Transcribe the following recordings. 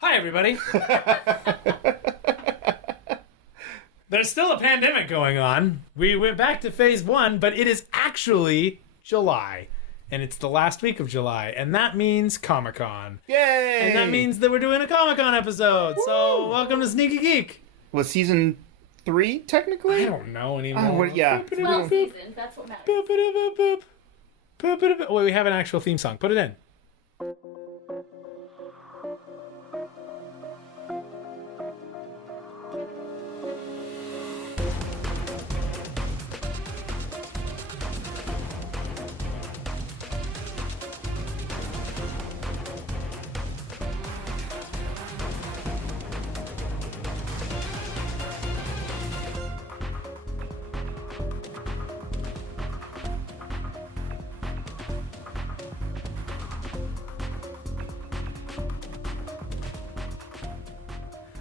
Hi, everybody. There's still a pandemic going on. We went back to phase 1, but it is actually July. And it's the last week of July. And that means Comic-Con. Yay! And that means that we're doing a Comic-Con episode. Woo! So welcome to Sneaky Geek. Was season 3, technically? I don't know anymore. Yeah. 12 seasons, that's what matters. Boop, boop, boop, boop. Boop, boop, boop. Wait, we have an actual theme song. Put it in.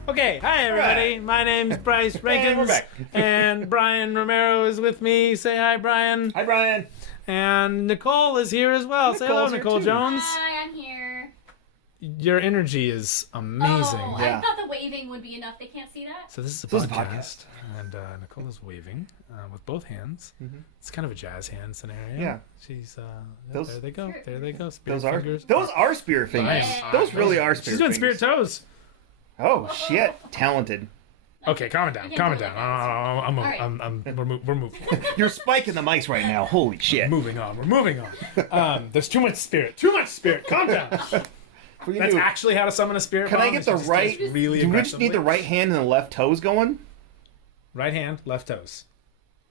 Okay, hi everybody. Right. My name's Bryce Rankins. And we're back. And Brian Romero is with me. Say hi, Brian. Hi, Brian. And Nicole is here as well. Say hello, Nicole's here Nicole too. Jones. Hi, I'm here. Your energy is amazing. Oh, Yeah. I thought the waving would be enough. They can't see that? So this is a This is a podcast, and Nicole is waving with both hands. Mm-hmm. It's kind of a jazz hand scenario. Yeah. She's Those- there they go. Sure. There they go. Spirit Those fingers. are spirit fingers. Nice. Those really are She's spirit doing fingers. spirit toes. Oh, shit. Talented. Okay, calm it down. Calm it down. We're moving. You're spiking the mics right now. Holy shit. Moving on. We're moving on. There's too much spirit. Too much spirit. Calm down. We can That's do- actually how to summon a spirit. Can I bomb, get is the you just right... do really Do we just need the aggressively. right hand and the left toes going? Right hand, left toes.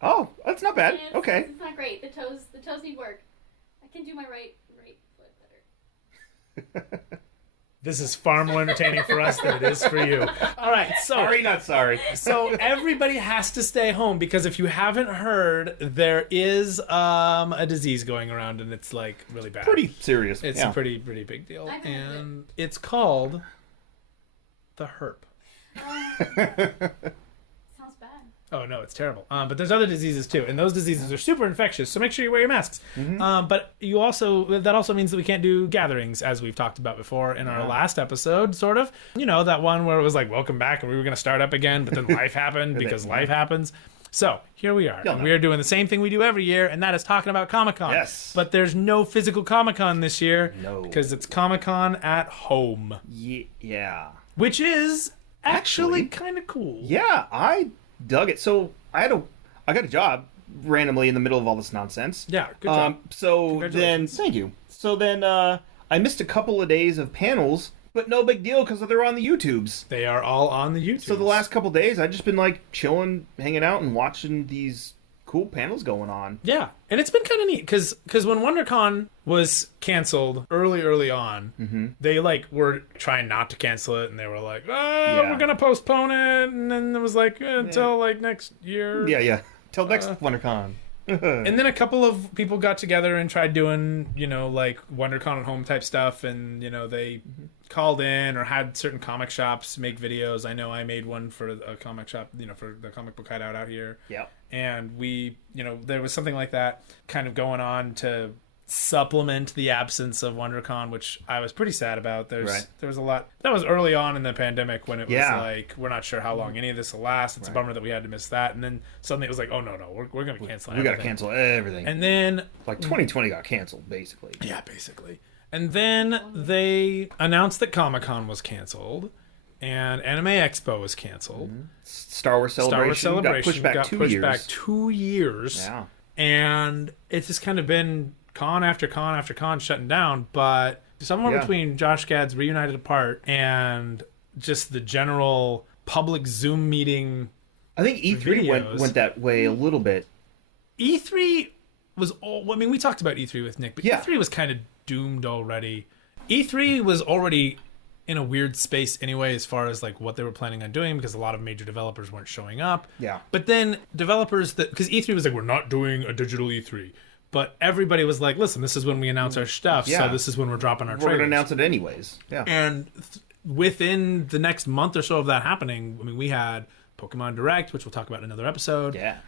Oh, that's not bad. It's- Okay. It's not great. The toes need work. I can do my right foot better. This is far more entertaining for us than it is for you. All right, so Sorry, not sorry. so everybody has to stay home because if you haven't heard, there is a disease going around and it's like really bad. Pretty serious. It's yeah. a pretty big deal, I've heard of it. and it's called the herp. Sounds bad. Oh no, it's terrible. But there's other diseases too, and those diseases are super infectious. So make sure you wear your masks. Mm-hmm. But that also means that we can't do gatherings, as we've talked about before in our last episode. Sort of, that one where it was like welcome back, and we were going to start up again, but then life happened because life happens. So here we are, and we are doing the same thing we do every year, and that is talking about Comic-Con. Yes. But there's no physical Comic-Con this year. No. Because it's Comic-Con at home, Yeah. which is actually Actually, kind of cool. Yeah, I dug it. So I got a job randomly in the middle of all this nonsense. Yeah, good job. So then, Congratulations. thank you. So then I missed a couple of days of panels, but no big deal because they're on the YouTubes. They are all on the YouTube. So the last couple days, I've just been like chilling, hanging out, and watching these cool panels going on. Yeah, and it's been kind of neat because when WonderCon was canceled early on, they were trying not to cancel it, and they were like, Yeah. we're gonna postpone it, and then it was like until like next year. Yeah. Till next WonderCon. And then a couple of people got together and tried doing, like WonderCon at home type stuff, and they called in or had certain comic shops make videos. I know I made one for a comic shop, for the comic book hideout out here. Yep. And we, there was something like that kind of going on to supplement the absence of WonderCon, which I was pretty sad about. There was a lot that was early on in the pandemic when it was like, we're not sure how long any of this will last. It's a bummer that we had to miss that. And then suddenly it was like, oh no, we're going to cancel We got to everything. cancel everything. And then, Like 2020 got canceled, basically. yeah, basically. And then they announced that Comic-Con was canceled and Anime Expo was canceled. Star Wars Celebration, got pushed back 2 years. Yeah. And it's just kind of been con after con after con shutting down, but somewhere between Josh Gad's Reunited Apart and just the general public Zoom meeting, I think E3 went that way a little bit. E3 was all, I mean, we talked about E3 with Nick, but Yeah. E3 was kind of doomed already. E3 was already in a weird space anyway as far as like what they were planning on doing because a lot of major developers weren't showing up. Yeah. But then developers because E3 was like, we're not doing a digital E3. But everybody was like, listen, this is when we announce our stuff, so this is when we're dropping our We're trailers. going to announce it anyways. Yeah. And within the next month or so of that happening, I mean, we had Pokemon Direct, which we'll talk about in another episode. Yeah.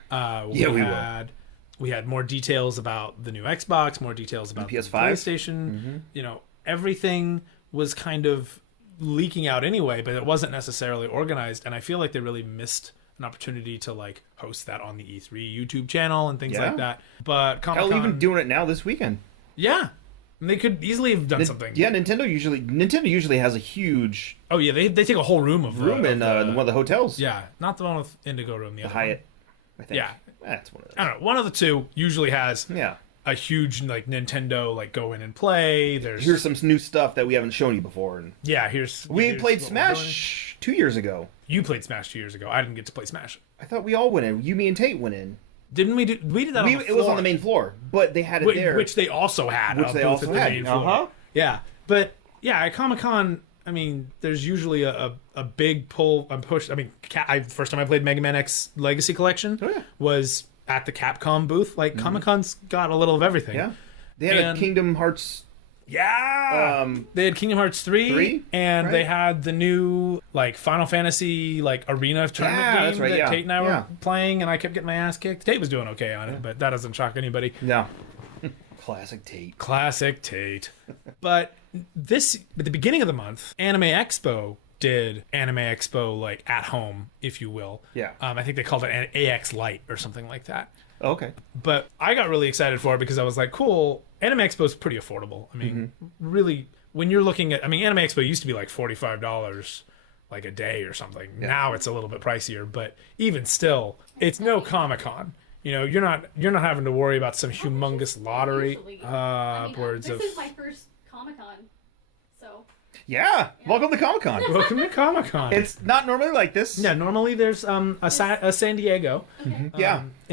We had more details about the new Xbox, more details about the PS5. PlayStation. You know, everything was kind of leaking out anyway, but it wasn't necessarily organized, and I feel like they really missed an opportunity to like host that on the E3 YouTube channel and things like that. But Comic-Con, hell, even doing it now this weekend. Yeah. And they could easily have done something. Yeah, Nintendo usually has a huge... Oh, yeah, they take a whole room in one of the hotels. Yeah, not the one with Indigo Room. The other Hyatt, one. I think. Yeah. That's one of those. I don't know. One of the two usually has a huge, like, Nintendo, like, go in and play. Here's some new stuff that we haven't shown you before. And we played Smash 2 years ago. You played Smash 2 years ago. I didn't get to play Smash. I thought we all went in. You, me, and Tate went in. Didn't we do? We did that on the floor. It was on the main floor, but they had it there. Which they also had. Which they also had. Main floor. Yeah. But, yeah, at Comic-Con, I mean, there's usually a big push. I mean, first time I played Mega Man X Legacy Collection was at the Capcom booth. Like, Comic-Con's got a little of everything. Yeah. They had a Kingdom Hearts... Yeah, they had Kingdom Hearts 3 and they had the new like Final Fantasy like arena tournament game that Tate and I were playing, and I kept getting my ass kicked. Tate was doing okay on it, but that doesn't shock anybody. Yeah, classic Tate. But at the beginning of the month, Anime Expo did Anime Expo like at home, if you will. Yeah. I think they called it an AX Lite or something like that. Okay. But I got really excited for it because I was like, cool, Anime Expo is pretty affordable. I mean, really, when you're looking at, Anime Expo used to be like $45 like a day or something. Yeah. Now it's a little bit pricier, but even still, it's no Comic-Con. You know, you're not having to worry about some humongous lottery. This is my first Comic-Con, so. Yeah, welcome to Comic-Con. Welcome to Comic-Con. It's not normally like this. Yeah, normally there's a San Diego in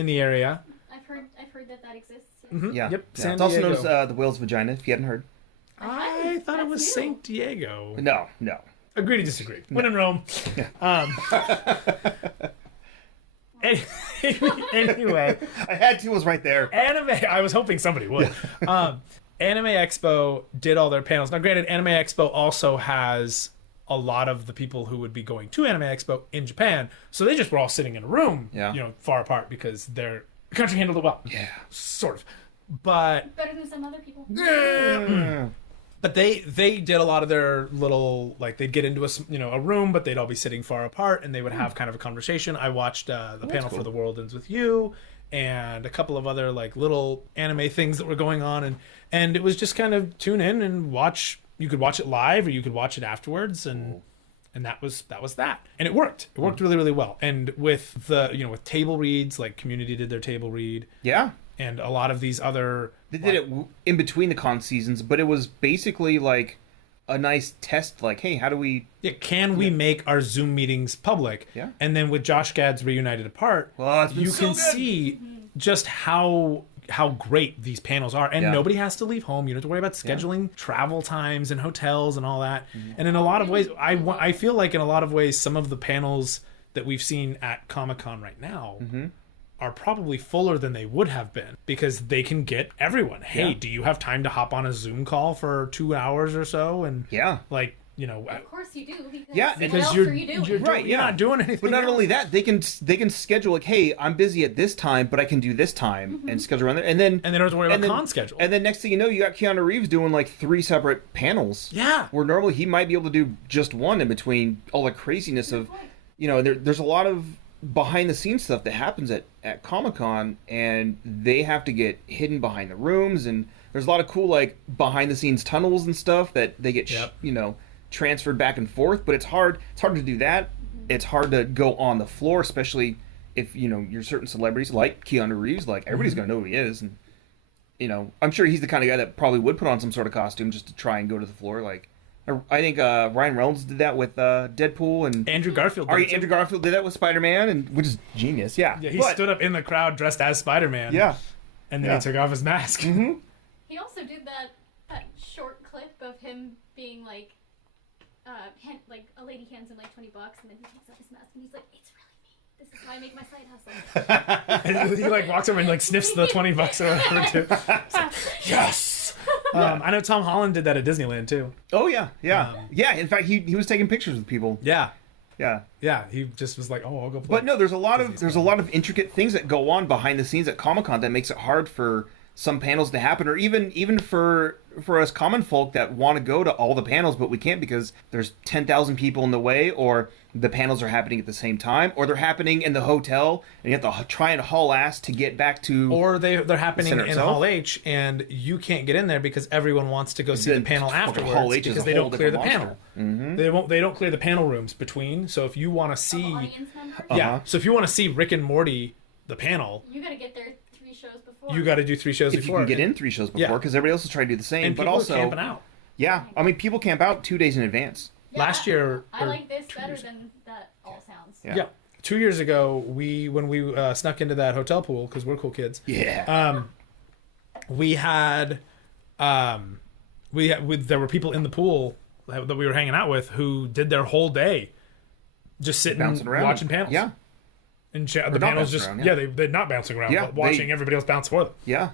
the area. I've heard that exists. Yeah. Yep. San Diego. It's also known as the whale's vagina, if you hadn't heard. I thought it was San Diego. No. Agree to disagree. When in Rome. Anyway. I had to, was right there. I was hoping somebody would. Anime Expo did all their panels. Now, granted, Anime Expo also has a lot of the people who would be going to Anime Expo in Japan, so they just were all sitting in a room, far apart because their country handled it well. Yeah. Sort of. But better than some other people. But they did a lot of their little, like, they'd get into a room, but they'd all be sitting far apart, and they would have kind of a conversation. I watched the panel for The World Ends With You, and a couple of other, like, little anime things that were going on, and it was just kind of tune in and watch. You could watch it live, or you could watch it afterwards, and that was that. And it worked. It worked really, really well. And with with table reads, like Community did their table read. Yeah. And a lot of these other... They did it in between the con seasons, but it was basically like a nice test, like, hey, how do we... Yeah, can we make our Zoom meetings public? Yeah. And then with Josh Gad's Reunited Apart, you can see just how great these panels are. And nobody has to leave home. You don't have to worry about scheduling travel times and hotels and all that. And in a lot of ways, I feel like in a lot of ways, some of the panels that we've seen at Comic-Con right now... are probably fuller than they would have been because they can get everyone. Hey, do you have time to hop on a Zoom call for 2 hours or so? And like, of course you do. Because you're right. You're not doing anything. But not only that, they can schedule like, hey, I'm busy at this time, but I can do this time and schedule around there. And they don't have to worry about con schedule. And then next thing you know, you got Keanu Reeves doing like 3 separate panels. Yeah. Where normally he might be able to do just one in between all the craziness of, there's a lot of behind the scenes stuff that happens at Comic-Con, and they have to get hidden behind the rooms, and there's a lot of cool like behind the scenes tunnels and stuff that they get transferred back and forth, but it's hard to do that. It's hard to go on the floor, especially if you're certain celebrities like Keanu Reeves, like everybody's gonna know who he is, and I'm sure he's the kind of guy that probably would put on some sort of costume just to try and go to the floor. Like I think Ryan Reynolds did that with Deadpool, and Andrew Garfield did that with Spider-Man, and which is genius. Yeah, he stood up in the crowd dressed as Spider-Man. Yeah, and then he took off his mask. Mm-hmm. He also did that short clip of him being like, like a lady hands him like $20, and then he takes off his mask and he's like, "It's really me. This is how I make my side hustle." And he like walks over and like sniffs the $20 or whatever too. Like, yes. I know Tom Holland did that at Disneyland too. Oh yeah. In fact, he was taking pictures with people. Yeah. He just was like, "Oh, I'll go play." But no, there's a lot of intricate things that go on behind the scenes at Comic-Con that makes it hard for some panels to happen, or even for us common folk that want to go to all the panels, but we can't because there's 10,000 people in the way, or the panels are happening at the same time, or they're happening in the hotel, and you have to try and haul ass to get back to... Or they're happening in itself. Hall H, and you can't get in there because everyone wants to go see the panel afterwards Hall H because is a they whole don't clear the different panel. They don't clear the panel rooms between, so if you want to see... Audience members? Yeah, so if you want to see Rick and Morty, the panel... You gotta get there 3 shows before. You got to do 3 shows if before. you can get in 3 shows before, because everybody else is trying to do the same. And but people also, are camping out. Yeah, I mean, people camp out 2 days in advance. Yeah, Last year... I or like this 2 better years than that all sounds. Yeah. 2 years ago, when we snuck into that hotel pool, because we're cool kids... Yeah. We had there were people in the pool that we were hanging out with who did their whole day just sitting Bouncing around. watching panels. Yeah. And the not panels bouncing just around, yeah. they're not bouncing around, Yeah, but watching everybody else bounce for them. Yeah.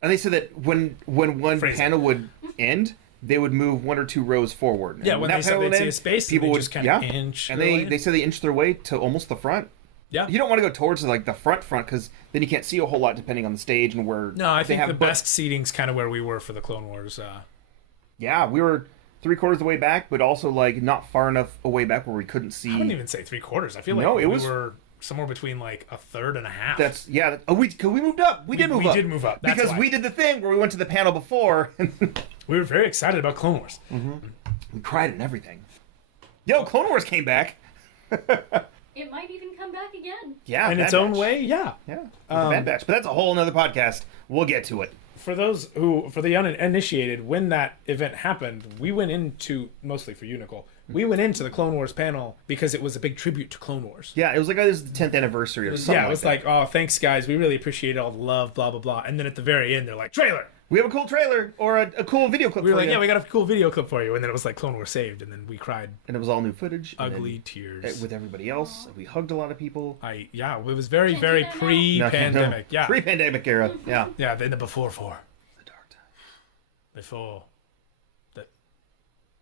And they said that when one Phrasing. panel would end, they would move 1 or 2 rows forward. And Yeah, when that they said panel they'd would see end, a space, people they would just kind of inch. And their way they said they inched their way to almost the front. Yeah. You don't want to go towards like the front because then you can't see a whole lot depending on the stage and where. No, I they think have the best seating's kind of where we were for the Clone Wars. Yeah, we were 3/4 of the way back, but also like not far enough away back where we couldn't see. I wouldn't even say 3/4. I feel like we were somewhere between like a third and a half. That's we moved up. We did move up. We did move up. That's because why. we did the thing where we went to the panel before. We were very excited about Clone Wars. We cried and everything. Yo, Clone Wars came back. It might even come back again. Yeah, In Bad its own Batch. way, yeah. Yeah, Bad Batch. But that's a whole another podcast. We'll get to it. For the uninitiated, when that event happened, we went into, mostly for you, Nicole, we went into the Clone Wars panel because it was a big tribute to Clone Wars. Yeah, it was like, oh, this is the 10th anniversary or something. Yeah, it was like, oh, thanks, guys. We really appreciate all the love, blah, blah, blah. And then at the very end, they're like, trailer! We have a cool trailer or a cool video clip We were for like, you. yeah, we got a cool video clip for you. And then it was like Clone Wars saved. And then we cried And it was all new footage. and ugly then tears. with everybody else. We hugged a lot of people. It was very, Can't very do that now. pre-pandemic. Yeah. Pre-pandemic era. Yeah. Yeah, then the before. The dark time. Before.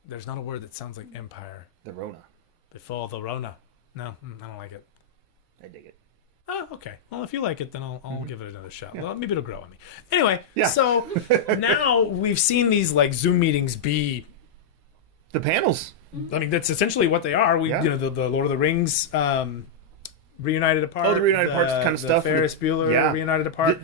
There's not a word that sounds like empire. The Rona. Before the Rona. No, I don't like it. I dig it. Oh, okay. Well, if you like it, then I'll give it another shot. Yeah. Well, maybe it'll grow on me. Anyway, Yeah. so now we've seen these like Zoom meetings be. The panels. I mean, that's essentially what they are. Yeah. The Lord of the Rings reunited apart. Oh, the reunited parts kind of stuff. Ferris Bueller Yeah. reunited apart.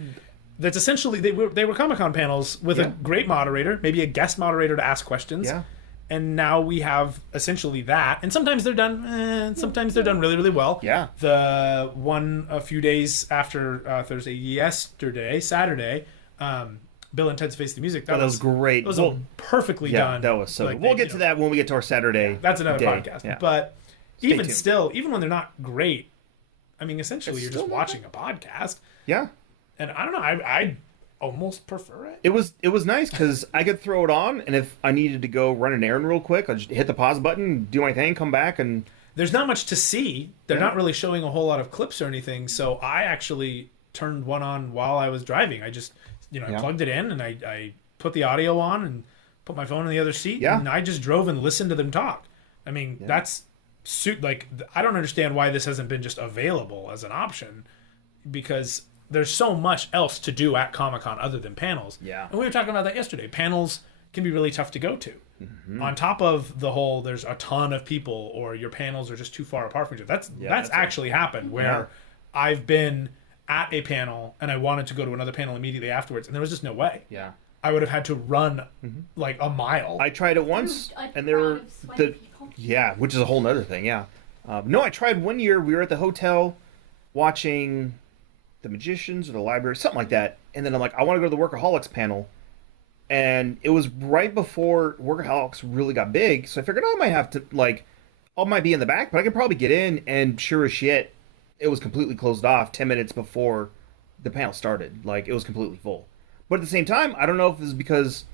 That's essentially they were Comic-Con panels with a great moderator, maybe a guest moderator to ask questions. Yeah. And now we have essentially that, and sometimes they're done. Sometimes they're done really, really well. Yeah. The one a few days after Saturday, Bill and Ted's Face the Music. That was great. It was perfectly done. That was so. Like, We'll get to that when we get to our Saturday. That's another day. podcast. Yeah. But Stay even tuned. still, even when they're not great, I mean, essentially It's you're still just not watching a podcast. Yeah. And I don't know. I almost prefer it. It was nice because I could throw it on, and if I needed to go run an errand real quick, I'd just hit the pause button, do my thing, come back, and There's not much to see. They're not really showing a whole lot of clips or anything. So I actually turned one on while I was driving. I just, I plugged it in and I put the audio on and put my phone in the other seat. Yeah. And I just drove and listened to them talk. I mean, that's I don't understand why this hasn't been just available as an option, because there's so much else to do at Comic-Con other than panels. Yeah. And we were talking about that yesterday. Panels can be really tough to go to. Mm-hmm. On top of the whole, there's a ton of people, or your panels are just too far apart from each other. That's actually happened where I've been at a panel and I wanted to go to another panel immediately afterwards, and there was just no way. yeah. I would have had to run like a mile. I tried it once, and there were which is a whole nother thing. Yeah. No, I tried one year. We were at the hotel watching The Magicians or the library, something like that. And then I'm like, I want to go to the Workaholics panel. And it was right before Workaholics really got big. So I figured, I might have to, I might be in the back, but I could probably get in. And sure as shit, it was completely closed off 10 minutes before the panel started. Like, it was completely full. But at the same time, I don't know if this is because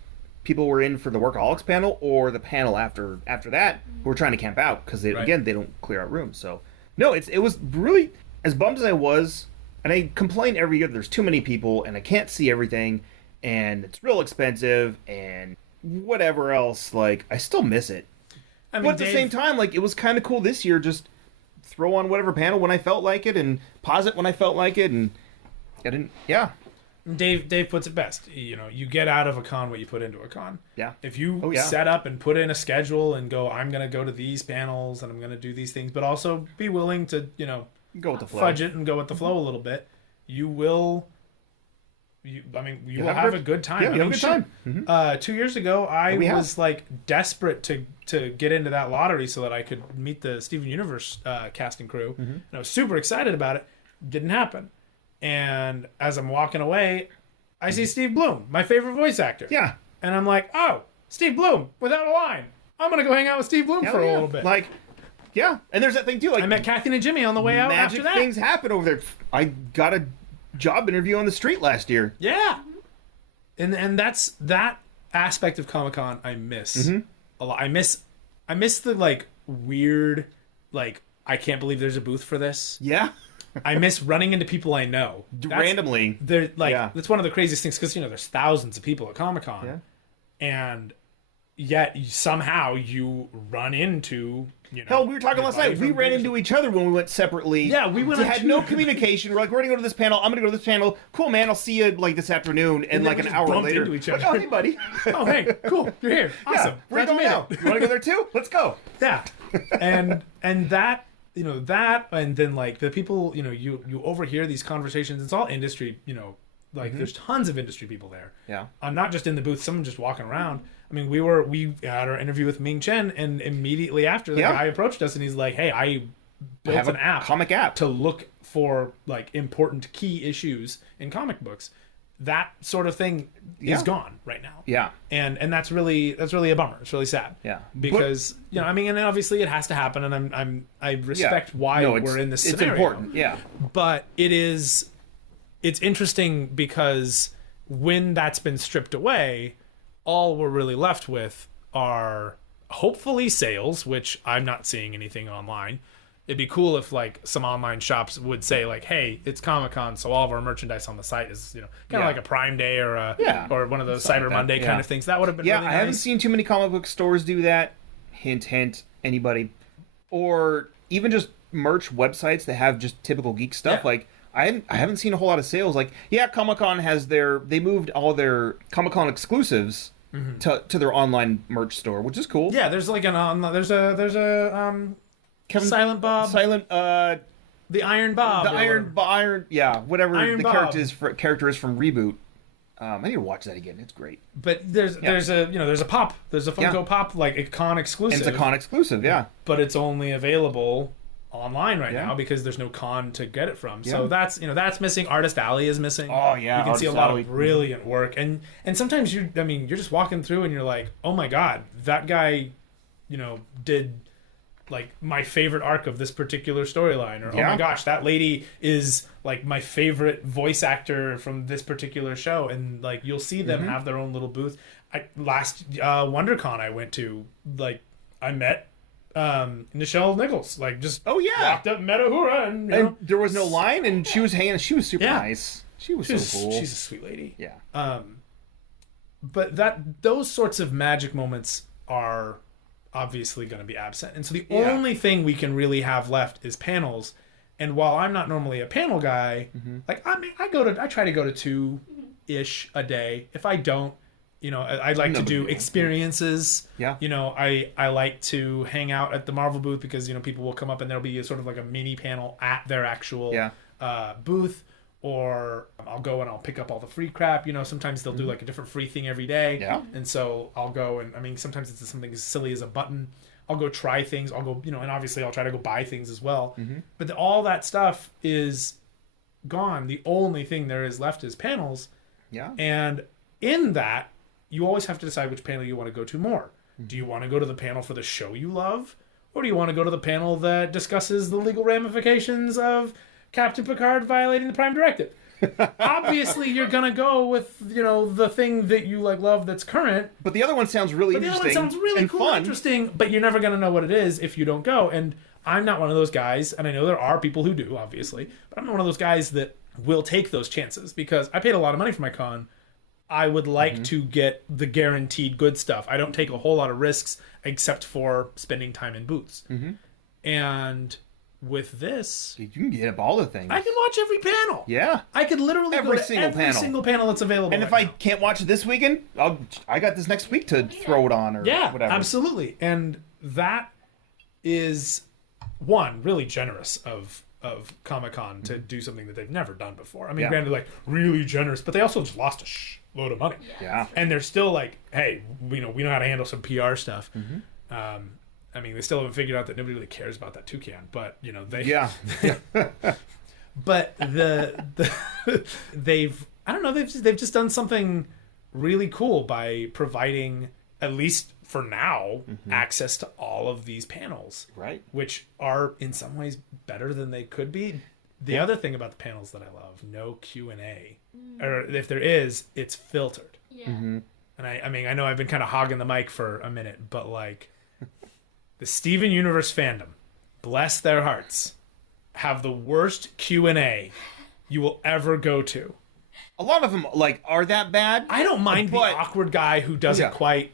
people were in for the Workaholics panel or the panel after that who were trying to camp out. Because, again, they don't clear out rooms. So, no, it was really, as bummed as I was, and I complain every year there's too many people and I can't see everything and it's real expensive and whatever else, I still miss it. But at the same time, it was kind of cool this year, just throw on whatever panel when I felt like it and pause it when I felt like it, and I didn't, Dave puts it best. You know, you get out of a con what you put into a con. Yeah. If you set up and put in a schedule and go, I'm going to go to these panels and I'm going to do these things, but also be willing to, you know, go with the flow. Fudge it and go with the flow a little bit, you will. You will have a good time. Yeah, you have a good time. Mm-hmm. 2 years ago, I was like desperate to get into that lottery so that I could meet the Steven Universe casting crew, and I was super excited about it. Didn't happen, and as I'm walking away, I see Steve Bloom, my favorite voice actor. Yeah, and I'm like, oh, Steve Bloom, without a line. I'm gonna go hang out with Steve Bloom for a little bit. Like, yeah, and there's that thing too. Like, I met Kathy and Jimmy on the way out. Magic after that. things happen over there. I got a job interview on the street last year. Yeah. And that's that aspect of Comic-Con I miss a lot. I miss the like weird, like, I can't believe there's a booth for this. Yeah. I miss running into people I know. Randomly. They're like, that's one of the craziest things, because, you know, there's thousands of people at Comic-Con. Yeah. And yet somehow you run into, you know, hell, we were talking last night. We ran into each other when we went separately. Yeah, we went. We had no communication. We're like, we're gonna go to this panel. I'm gonna go to this panel. Cool, man. I'll see you like this afternoon. And like an hour later, into each other. Like, oh, hey, buddy. Oh, hey, cool. You're here. Awesome. Yeah, where you going now? You want to go there too? Let's go. Yeah, and that, you know, that, and then like the people, you know, you overhear these conversations. It's all industry, you know, like there's tons of industry people there. Yeah. Not just in the booth. Someone just walking around. I mean, we had our interview with Ming Chen, and immediately after, the guy approached us and he's like, "Hey, I built an app, comic app, to look for like important key issues in comic books." That sort of thing is gone right now. Yeah, and that's really a bummer. It's really sad. Yeah, because you know, I mean, and obviously it has to happen, and I respect why we're in this scenario. It's important. Yeah, but it's interesting because when that's been stripped away, all we're really left with are hopefully sales, which I'm not seeing anything online. It'd be cool if like some online shops would say like, "Hey, it's Comic-Con, so all of our merchandise on the site is, you know, kind of like a Prime Day or or one of those Cyber Monday kind of things." That would have been really nice. I haven't seen too many comic book stores do that. Hint, hint. Anybody, or even just merch websites that have just typical geek stuff. Like I haven't seen a whole lot of sales. Like Comic-Con has they moved all their Comic-Con exclusives to their online merch store, which is cool. Yeah, there's like there's a Silent Bob, the Iron Bob, whatever Iron the Bob. character is from Reboot. I need to watch that again. It's great. But there's a Funko Pop, like a con exclusive. It's a con exclusive, but it's only available online right now because there's no con to get it from. So that's missing. Artist Alley is missing. Oh yeah, you can see a lot of brilliant work, and sometimes you're just walking through and you're like, oh my god, that guy, you know, did like my favorite arc of this particular storyline, or oh my gosh, that lady is like my favorite voice actor from this particular show, and like you'll see them have their own little booth. Last WonderCon I went to, like I met Nichelle Nichols, like just walked up, met Uhura, and there was no line, and she was hanging. She was super nice. She was so cool. She's a sweet lady. Yeah. But those sorts of magic moments are obviously going to be absent, and so the only thing we can really have left is panels. And while I'm not normally a panel guy, like I try to go to 2-ish a day. If I don't, you know, I like to do experiences. Yeah. You know, I like to hang out at the Marvel booth because, you know, people will come up and there'll be a sort of like a mini panel at their actual booth. Or I'll go and I'll pick up all the free crap. You know, sometimes they'll do like a different free thing every day. Yeah. And so I'll go and, I mean, sometimes it's something as silly as a button. I'll go try things. I'll go, you know, and obviously I'll try to go buy things as well. But all that stuff is gone. The only thing there is left is panels. Yeah. And in that, you always have to decide which panel you want to go to more. Do you want to go to the panel for the show you love? Or do you want to go to the panel that discusses the legal ramifications of Captain Picard violating the Prime Directive? Obviously, you're gonna go with, you know, the thing that you like love that's current. But the other one sounds really interesting. The other one sounds really cool, and interesting. But you're never gonna know what it is if you don't go. And I'm not one of those guys, and I know there are people who do, obviously. But I'm not one of those guys that will take those chances because I paid a lot of money for my con. I would like to get the guaranteed good stuff. I don't take a whole lot of risks except for spending time in booths. And with this, you can get up all the things. I can watch every panel. Yeah. I could literally Every go to single every panel. single panel that's available. And if I can't watch it this weekend, I got this next week to throw it on or whatever. Absolutely. And that is one really generous of Comic-Con to do something that they've never done before. I mean, granted, like really generous, but they also just lost a load of money. Yeah. And they're still like, hey, we know how to handle some PR stuff. I mean, they still haven't figured out that nobody really cares about that toucan, but they. Yeah. But they've just done something really cool by providing, at least for now, access to all of these panels, Right. which are in some ways better than they could be. The other thing about the panels that I love, no Q&A, or if there is, it's filtered. Yeah. And I mean, I know I've been kind of hogging the mic for a minute, but like the Steven Universe fandom, bless their hearts, have the worst Q&A you will ever go to. A lot of them are that bad. I don't mind the awkward guy who doesn't quite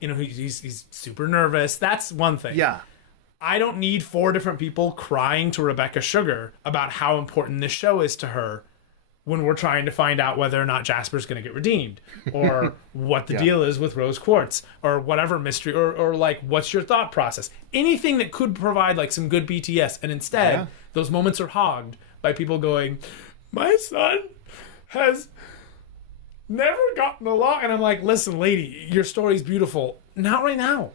he's super nervous. That's one thing. Yeah. I don't need 4 different people crying to Rebecca Sugar about how important this show is to her when we're trying to find out whether or not Jasper's going to get redeemed, or what the deal is with Rose Quartz, or whatever mystery, or like what's your thought process. Anything that could provide like some good BTS, and instead those moments are hogged by people going, my son has never gotten along, and I'm like, listen, lady, your story's beautiful. Not right now.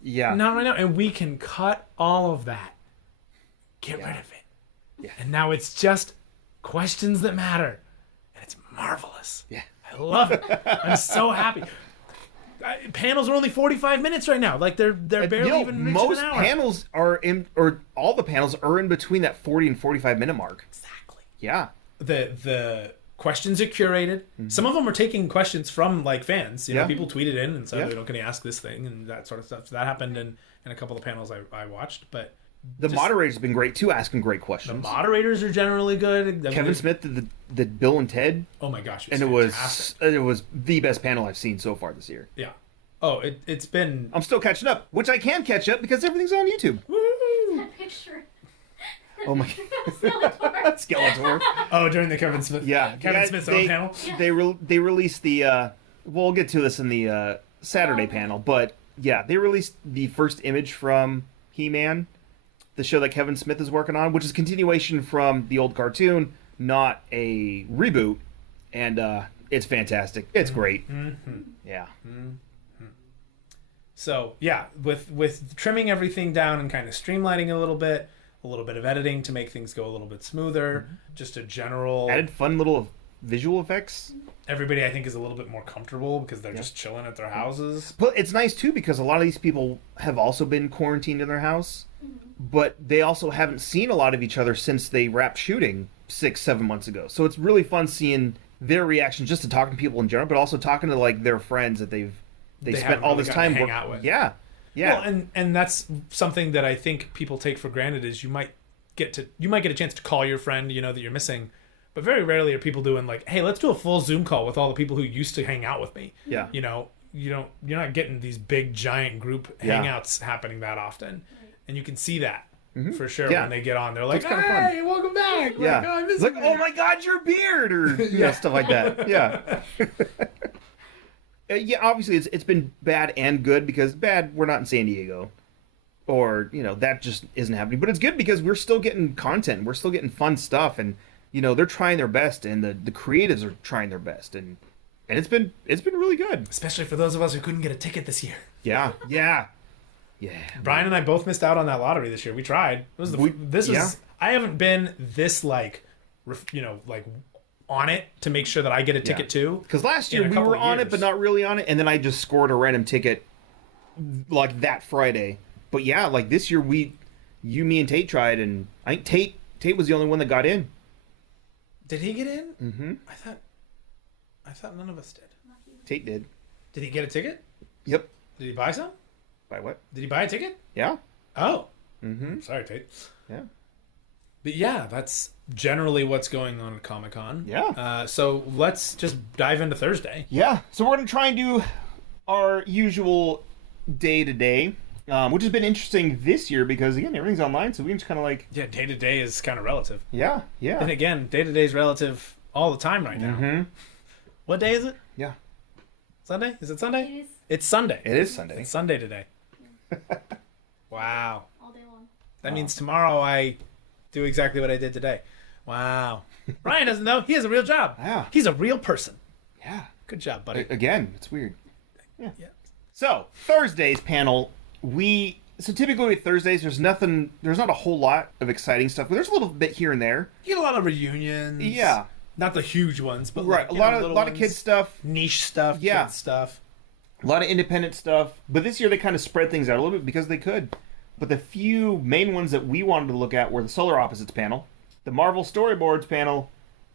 Yeah. Not right now. And we can cut all of that. Get rid of it. Yeah. And now it's just questions that matter. And it's marvelous. Yeah. I love it. I'm so happy. Panels are only 45 minutes right now. Like they're barely even reaching most an hour. panels are in, or all the panels are in between that 40 and 45 minute mark. Exactly. Yeah. The questions are curated. Some of them are taking questions from like fans. You know, people tweeted in and said, "Can you ask this thing?" and that sort of stuff. So that happened in a couple of panels I watched. But the moderators have been great too, asking great questions. The moderators are generally good. Kevin Smith did Bill and Ted. Oh my gosh! And it was the best panel I've seen so far this year. Yeah. Oh, it's been. I'm still catching up, which I can catch up because everything's on YouTube. Woo! That picture. Oh my. Skeletor. Oh, during the Kevin Smith. Yeah. Kevin Smith's own panel. They released the. We'll get to this in the Saturday panel, but yeah, they released the first image from He-Man, the show that Kevin Smith is working on, which is a continuation from the old cartoon, not a reboot, and it's fantastic. It's great. Yeah. So yeah, with trimming everything down and kind of streamlining a little bit of editing to make things go a little bit smoother, just a general added fun little visual effects. Everybody I think is a little bit more comfortable because they're just chilling at their houses. But it's nice too because a lot of these people have also been quarantined in their house, but they also haven't seen a lot of each other since they wrapped shooting 6-7 months ago. So it's really fun seeing their reaction just to talking to people in general, but also talking to like their friends that they spent all this time hang out with. Yeah. Well, and that's something that I think people take for granted is you might get a chance to call your friend, that you're missing, but very rarely are people doing like, hey, let's do a full Zoom call with all the people who used to hang out with me. Yeah. You're not getting these big giant group hangouts happening that often, and you can see that for sure when they get on. They're like, hey, welcome back. Yeah. Like, oh, I miss like, you. oh my God, your beard, or stuff like that. Yeah. Yeah, obviously it's been bad and good because bad, we're not in San Diego, or that just isn't happening. But it's good because we're still getting content, we're still getting fun stuff, and they're trying their best, and the creatives are trying their best, and it's been really good, especially for those of us who couldn't get a ticket this year. Yeah. Brian and I both missed out on that lottery this year. We tried. I haven't been this like on it to make sure that I get a ticket too. Because last year we were on it, but not really on it, and then I just scored a random ticket like that Friday. But yeah, like this year you, me, and Tate tried, and I think Tate was the only one that got in. Did he get in? Mm-hmm. I thought none of us did. Tate did. Did he get a ticket? Yep. Did he buy some? Buy what? Did he buy a ticket? Yeah. Oh. Mm-hmm. Sorry, Tate. Yeah. But yeah, that's generally what's going on at Comic-Con. Yeah. So let's just dive into Thursday. Yeah. So we're going to try and do our usual day-to-day. which has been interesting this year because, again, everything's online, so we can just kind of like... Yeah, day-to-day is kind of relative. Yeah. And again, day-to-day is relative all the time right now. Mm-hmm. What day is it? Yeah. Sunday? Is it Sunday? It is It's Sunday. It is Sunday. It's Sunday today. Wow. all day long. That means tomorrow I do exactly what I did today. Wow. Ryan doesn't know. He has a real job. Yeah. He's a real person. Yeah. Good job, buddy. Again, it's weird. Yeah. So, Thursday's panel, so typically with Thursdays, there's not a whole lot of exciting stuff, but there's a little bit here and there. You get a lot of reunions. Yeah. Not the huge ones, but Right, like, a lot of kids stuff. Niche stuff, Yeah. kids stuff. A lot of independent stuff, but this year they kind of spread things out a little bit because they could. But the few main ones that we wanted to look at were the Solar Opposites panel, the Marvel Storyboards panel,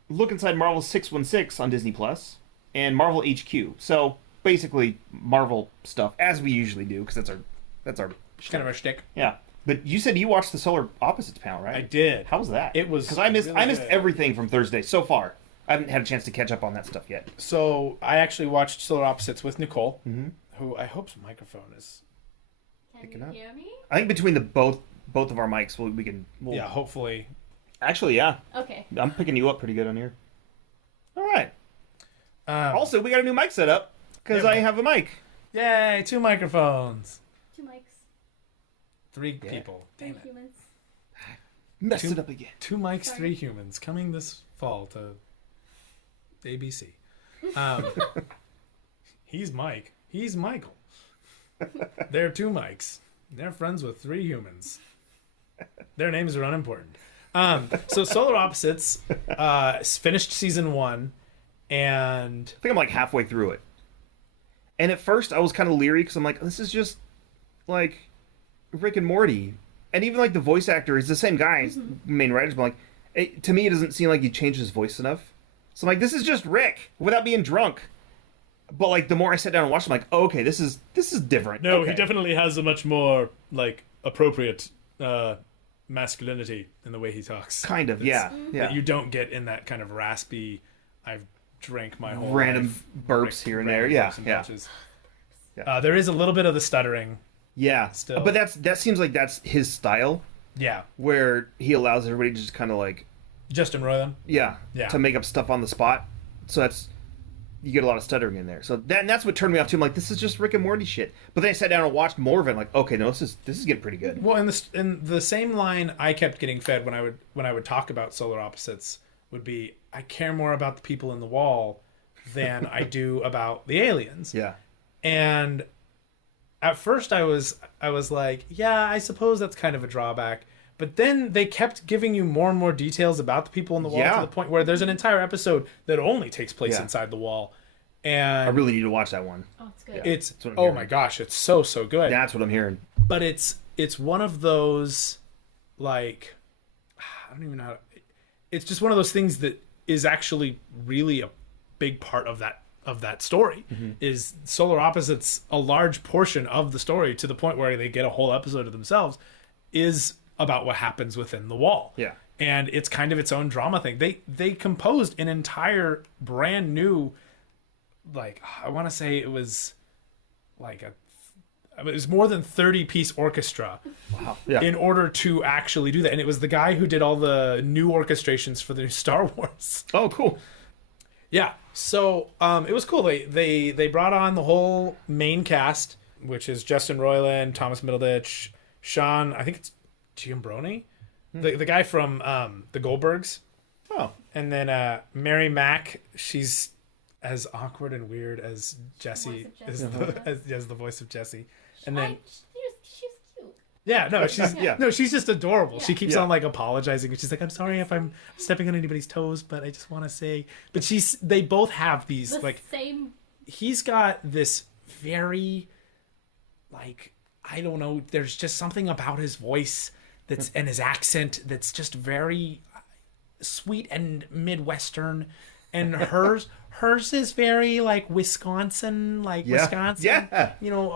look inside Marvel 616 on Disney Plus, and Marvel HQ. So basically Marvel stuff as we usually do because that's our Kind of our shtick. yeah. But you said you watched the Solar Opposites panel, right? I did. How was that? It was because I missed really good. everything from Thursday so far. I haven't had a chance to catch up on that stuff yet. So I actually watched Solar Opposites with Nicole, Mm-hmm. who I hope's microphone is. Can Picking you up. hear me? I think between the both of our mics, we'll Yeah, hopefully. Actually, yeah, Okay. I'm picking you up pretty good on here. All right. Also, We got a new mic set up because Yeah. I have a mic. yay, 2 microphones. 2 mics. 3 Yeah. people. 3 Damn it. humans. Messed Two- it up again. 2 mics, Sorry. 3 humans. Coming this fall to ABC. He's Mike. He's Michael. They're 2 mics. They're friends with 3 humans. Their names are unimportant. So Solar Opposites finished season 1, and I think I'm like halfway through it. And at first, I was kind of leery because I'm like, this is just like Rick and Morty. And even like the voice actor is the same guy, as main writers, but like, to me, it doesn't seem like he changed his voice enough. So I'm like, this is just Rick without being drunk. But like, the more I sat down and watched, I'm like, oh, okay, this is different. no, Okay. he definitely has a much more like appropriate masculinity in the way he talks. Kind of, yeah, yeah. That you don't get in that kind of raspy. I've drank my whole Random life, burps here and there, random yeah, burps and yeah. punches. Yeah. There is a little bit of the stuttering. Yeah, Still. but that seems like that's his style, Yeah, where he allows everybody to just kind of like, Justin Roiland. yeah, Yeah. to make up stuff on the spot. So you get a lot of stuttering in there. So that's what turned me off too. I'm like, this is just Rick and Morty shit. But then I sat down and watched more of it. I'm like, okay, no, this is getting pretty good. Well, in the same line I kept getting fed when I would talk about Solar Opposites would be, I care more about the people in the wall than I do about the aliens. Yeah, And at first I was like, yeah, I suppose that's kind of a drawback. But then they kept giving you more and more details about the people in the wall Yeah. to the point where there's an entire episode that only takes place Yeah. inside the wall. And I really need to watch that one. Oh, it's good. it's That's what I'm oh hearing. my gosh, it's so good. That's what I'm hearing. But it's one of those, like, I don't even know how to, it's just one of those things that is actually really a big part of that story. Is Solar Opposites, a large portion of the story, to the point where they get a whole episode of themselves, is about what happens within the wall. Yeah. And it's kind of its own drama thing. They composed an entire brand new, like, I want to say it was like it was more than 30-piece orchestra Wow. Yeah. in order to actually do that. And it was the guy who did all the new orchestrations for the new Star Wars. Oh, cool. Yeah. So it was cool. They brought on the whole main cast, which is Justin Roiland, Thomas Middleditch, Sean, I think it's Giambrone, the guy from the Goldbergs. Oh, And then Mary Mack, she's as awkward and weird as Jessie, Voice of Jessie. as the voice of Jessie. And then She's cute. yeah, no, she's Yeah. no, she's just adorable. She keeps Yeah. on like apologizing, and she's like, "I'm sorry if I'm stepping on anybody's toes, but I just want to say." But they both have these The like, same. he's got this very, like, I don't know. There's just something about his voice and his accent that's just very sweet and Midwestern, and hers is very like Wisconsin, Yeah. Wisconsin. Yeah. You know,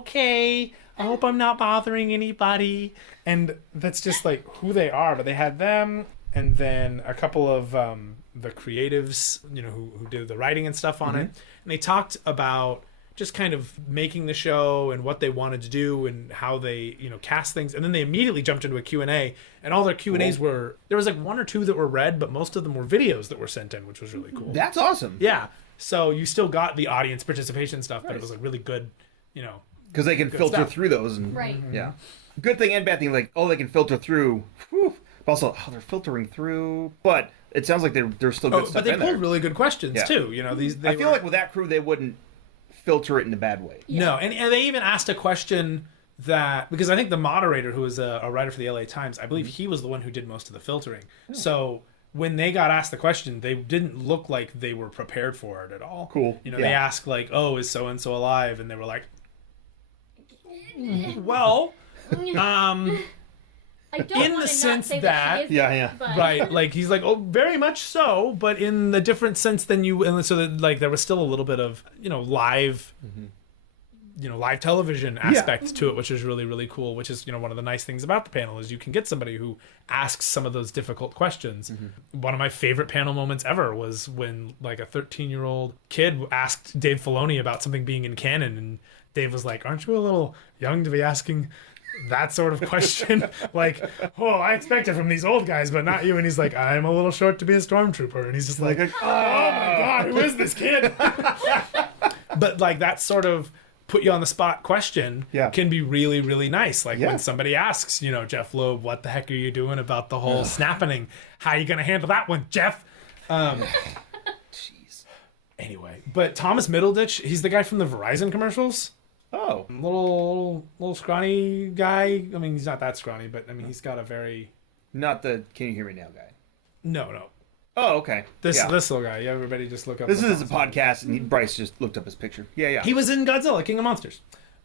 okay, I hope I'm not bothering anybody. And that's just like who they are. But they had them, and then a couple of the creatives, you know, who did the writing and stuff on it. And they talked about just kind of making the show and what they wanted to do and how they, cast things. And then they immediately jumped into a Q&A, and all their Q&As were, there was like one or two that were read, but most of them were videos that were sent in, which was really cool. That's awesome. Yeah. So you still got the audience participation stuff, but it was like really good, because they can filter stuff. through those. And, Right. Yeah. Good thing and bad thing, like, they can filter through. Whew. But also, they're filtering through. But it sounds like they're still good stuff but they in pulled there. really good questions too. I feel like with that crew, they wouldn't filter it in a bad way. No, and they even asked a question that, because I think the moderator, who was a writer for the LA Times, I believe he was the one who did most of the filtering. So when they got asked the question, they didn't look like they were prepared for it at all. Cool. They asked like, "Oh, is so and so alive?" And they were like, "Well, I don't in want the to sense not say that- she isn't, Yeah. but... right." Like he's like, "Oh, very much so, but in the different sense than you." And so that, like, there was still a little bit of live. Live television aspect to it, which is really, really cool, which is, one of the nice things about the panel is you can get somebody who asks some of those difficult questions. One of my favorite panel moments ever was when like a 13-year-old kid asked Dave Filoni about something being in canon, and Dave was like, "Aren't you a little young to be asking that sort of question?" Like, "Oh, I expect it from these old guys, but not you." And he's like, "I'm a little short to be a stormtrooper." And he's just like, "Oh my God, who is this kid?" But like that sort of put you on the spot question can be really, really nice. Like when somebody asks, Jeff Loeb, "What the heck are you doing about the whole snapping? How are you going to handle that one, Jeff?" Jeez. Anyway, but Thomas Middleditch, he's the guy from the Verizon commercials. Oh. Little scrawny guy. I mean, he's not that scrawny, but I mean, he's got a very... Not the Can You Hear Me Now guy. No. Oh, okay. This little guy. Yeah, everybody just look up. This is a podcast, and Bryce just looked up his picture. Yeah. He was in Godzilla, King of Monsters.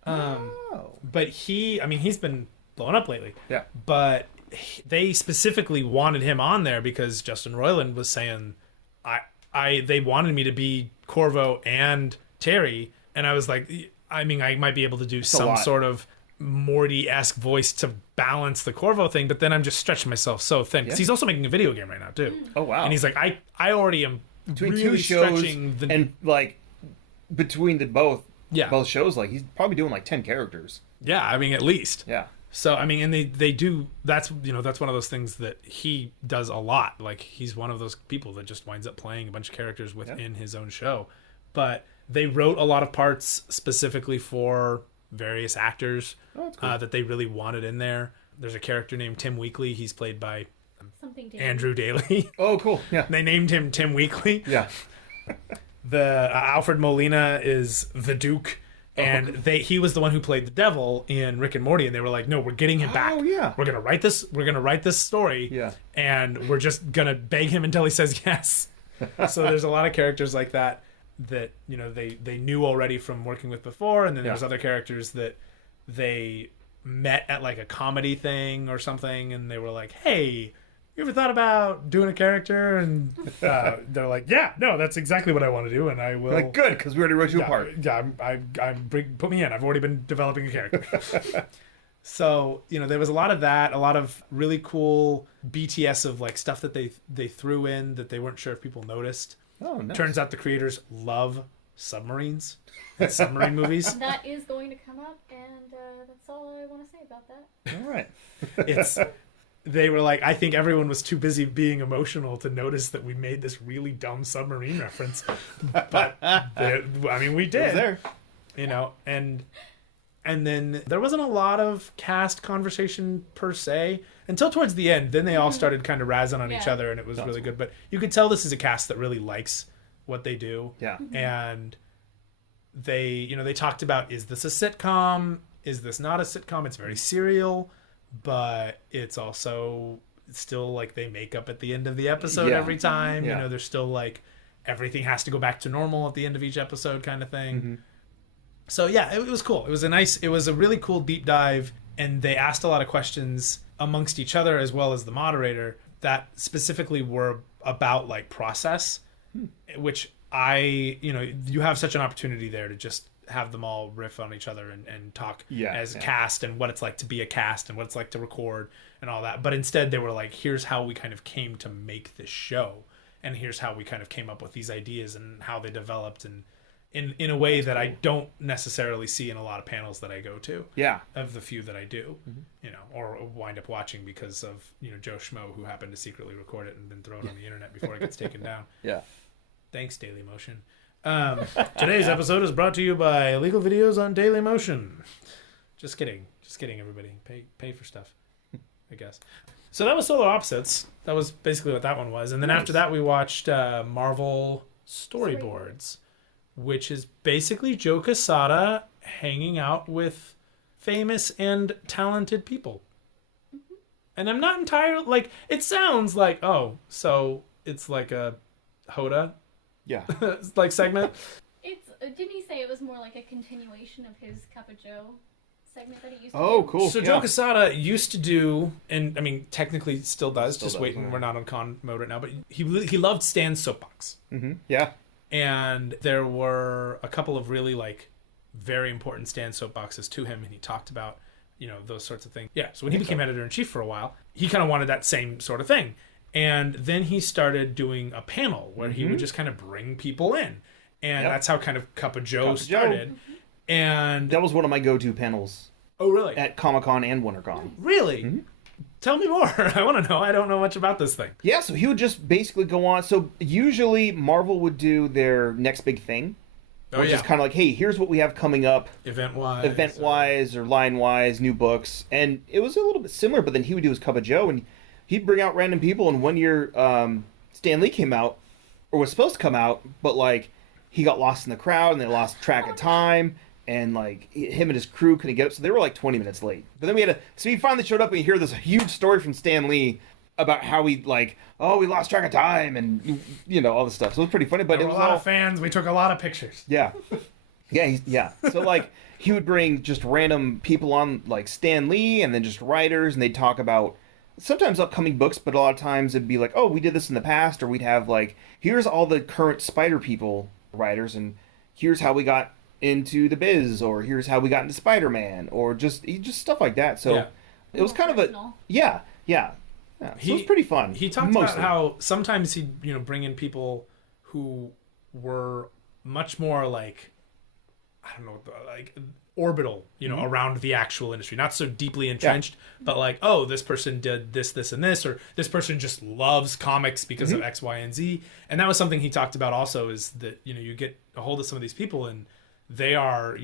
Oh. But he's been blown up lately. Yeah. But they specifically wanted him on there because Justin Roiland was saying, they wanted me to be Corvo and Terry, and I was like, I mean, I might be able to do some sort of Morty-esque voice to balance the Corvo thing, but then I'm just stretching myself so thin because he's also making a video game right now too. Oh wow! And he's like, I already am between really two shows stretching the... and like between the both shows, like he's probably doing like 10 characters. Yeah, I mean at least. Yeah. So I mean, and they do. That's that's one of those things that he does a lot. Like he's one of those people that just winds up playing a bunch of characters within his own show. But they wrote a lot of parts specifically for various actors that they really wanted in there. There's a character named Tim Weekly. He's played by Andrew Daly. Oh, cool. Yeah. They named him Tim Weekly. Yeah. The Alfred Molina is the Duke. And he was the one who played the devil in Rick and Morty, and they were like, "No, we're getting him back. Oh yeah, we're gonna write this. We're gonna write this story. Yeah, and we're just gonna beg him until he says yes." So there's a lot of characters like that they knew already from working with before, and then there's other characters that they met at like a comedy thing or something, and they were like, "Hey, you ever thought about doing a character?" And they're like, "Yeah, no, that's exactly what I want to do, and I will." Like, good, because we already wrote you a part. Yeah, put me in. I've already been developing a character. So there was a lot of that, a lot of really cool BTS of like stuff that they threw in that they weren't sure if people noticed. Oh, nice. Turns out the creators love submarines and submarine movies. That is going to come up, and that's all I want to say about that. All right. They were like, I think everyone was too busy being emotional to notice that we made this really dumb submarine reference. But, we did. It was there. And then there wasn't a lot of cast conversation per se until towards the end. Then they all started kind of razzing on each other, and it was really good. But you could tell this is a cast that really likes what they do. Yeah. And they talked about, is this a sitcom? Is this not a sitcom? It's very serial. But it's also still like they make up at the end of the episode every time. Yeah. There's still like everything has to go back to normal at the end of each episode kind of thing. Mm-hmm. So yeah, it was cool. It was a really cool deep dive, and they asked a lot of questions amongst each other as well as the moderator that specifically were about like process, which you have such an opportunity there to just have them all riff on each other and talk as a cast and what it's like to be a cast and what it's like to record and all that. But instead they were like, here's how we kind of came to make this show, and here's how we kind of came up with these ideas and how they developed. And in a way that I don't necessarily see in a lot of panels that I go to. Yeah. Of the few that I do, or wind up watching because of, Joe Schmo who happened to secretly record it and then throw it on the internet before it gets taken down. Yeah. Thanks, Dailymotion. Today's episode is brought to you by Illegal Videos on Dailymotion. Just kidding, everybody. Pay for stuff, I guess. So that was Solar Opposites. That was basically what that one was. And then after that, we watched Marvel Storyboards, which is basically Joe Quesada hanging out with famous and talented people. Mm-hmm. And I'm not entirely, it sounds like, so it's like a Hoda segment. Didn't he say it was more like a continuation of his Cup of Joe segment that he used to do? Cool. So Joe Quesada used to do, and I mean, technically still does, waiting, we're not on con mode right now, but he loved Stan's Soapbox. Mm-hmm. Yeah. And there were a couple of really, very important Stan soapboxes to him, and he talked about, those sorts of things. Yeah, so when he became editor-in-chief for a while, he kind of wanted that same sort of thing. And then he started doing a panel where he would just kind of bring people in. And that's how kind of Cup of Joe started. Mm-hmm. And that was one of my go-to panels. Oh, really? At Comic-Con and WinterCon. Really? Mm-hmm. Tell me more. I want to know. I don't know much about this thing. Yeah, so he would just basically go on. So usually Marvel would do their next big thing. Which is kind of like, hey, here's what we have coming up. Event-wise or line-wise, new books. And it was a little bit similar, but then he would do his Cup of Joe, and he'd bring out random people. And one year, Stan Lee came out, or was supposed to come out, but, he got lost in the crowd, and they lost track of time. And, him and his crew couldn't get up, so they were, 20 minutes late. But then so he finally showed up, and you hear this huge story from Stan Lee about how we lost track of time, and, all this stuff. So it was pretty funny, but there were it was a lot of fans. We took a lot of pictures. Yeah. Yeah. So, he would bring just random people on, Stan Lee, and then just writers, and they'd talk about sometimes upcoming books, but a lot of times it'd be we did this in the past, or we'd have, here's all the current Spider people writers, and here's how we got into the biz, or here's how we got into Spider-Man, or just stuff like that. So it was kind of a yeah. So it was pretty fun. He talked about how sometimes he'd bring in people who were much more orbital, around the actual industry, not so deeply entrenched, but this person did this and this, or this person just loves comics because of X, Y, and Z. And that was something he talked about also, is that you get a hold of some of these people, and they are,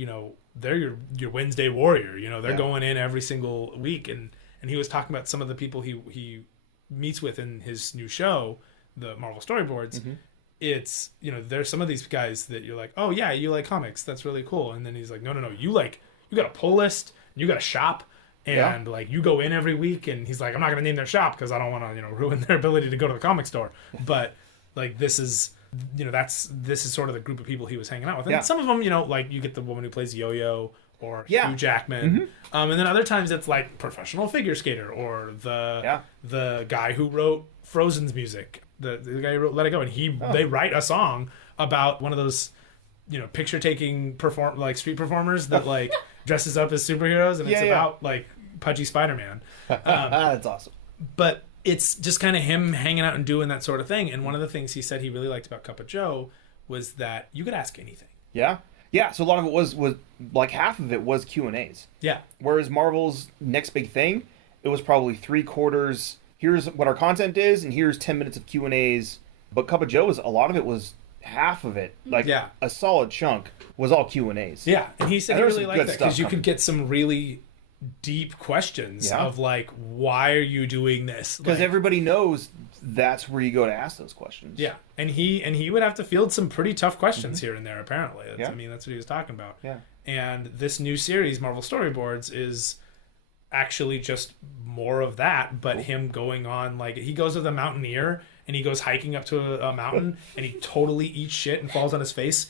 they're your Wednesday warrior. They're going in every single week. And he was talking about some of the people he meets with in his new show, the Marvel Storyboards. Mm-hmm. It's, there's some of these guys that you're like, oh yeah, you like comics. That's really cool. And then he's like, no, you got a pull list, you got a shop, and you go in every week. And he's like, I'm not going to name their shop because I don't want to, ruin their ability to go to the comic store. But this is, this is sort of the group of people he was hanging out with. And some of them, you get the woman who plays Yo-Yo, or Hugh Jackman. Mm-hmm. And then other times it's professional figure skater, or the guy who wrote Frozen's music, the guy who wrote Let It Go, and they write a song about one of those, picture taking street performers that dresses up as superheroes, and it's about pudgy Spider-Man. That's awesome. But it's just kind of him hanging out and doing that sort of thing. And one of the things he said he really liked about Cup of Joe was that you could ask anything. Yeah. Yeah, so a lot of it was half of it was Q&As. Yeah. Whereas Marvel's next big thing, it was probably 3/4, here's what our content is, and here's 10 minutes of Q&As. But Cup of Joe, a lot of it was half of it. A solid chunk was all Q&As. Yeah, and he said he really liked that because you could get some really deep questions of why are you doing this? Because everybody knows that's where you go to ask those questions. Yeah, and he would have to field some pretty tough questions here and there. Apparently, I mean, that's what he was talking about. Yeah, and this new series, Marvel Storyboards, is actually just more of that, but him going on he goes with a mountaineer and he goes hiking up to a mountain and he totally eats shit and falls on his face.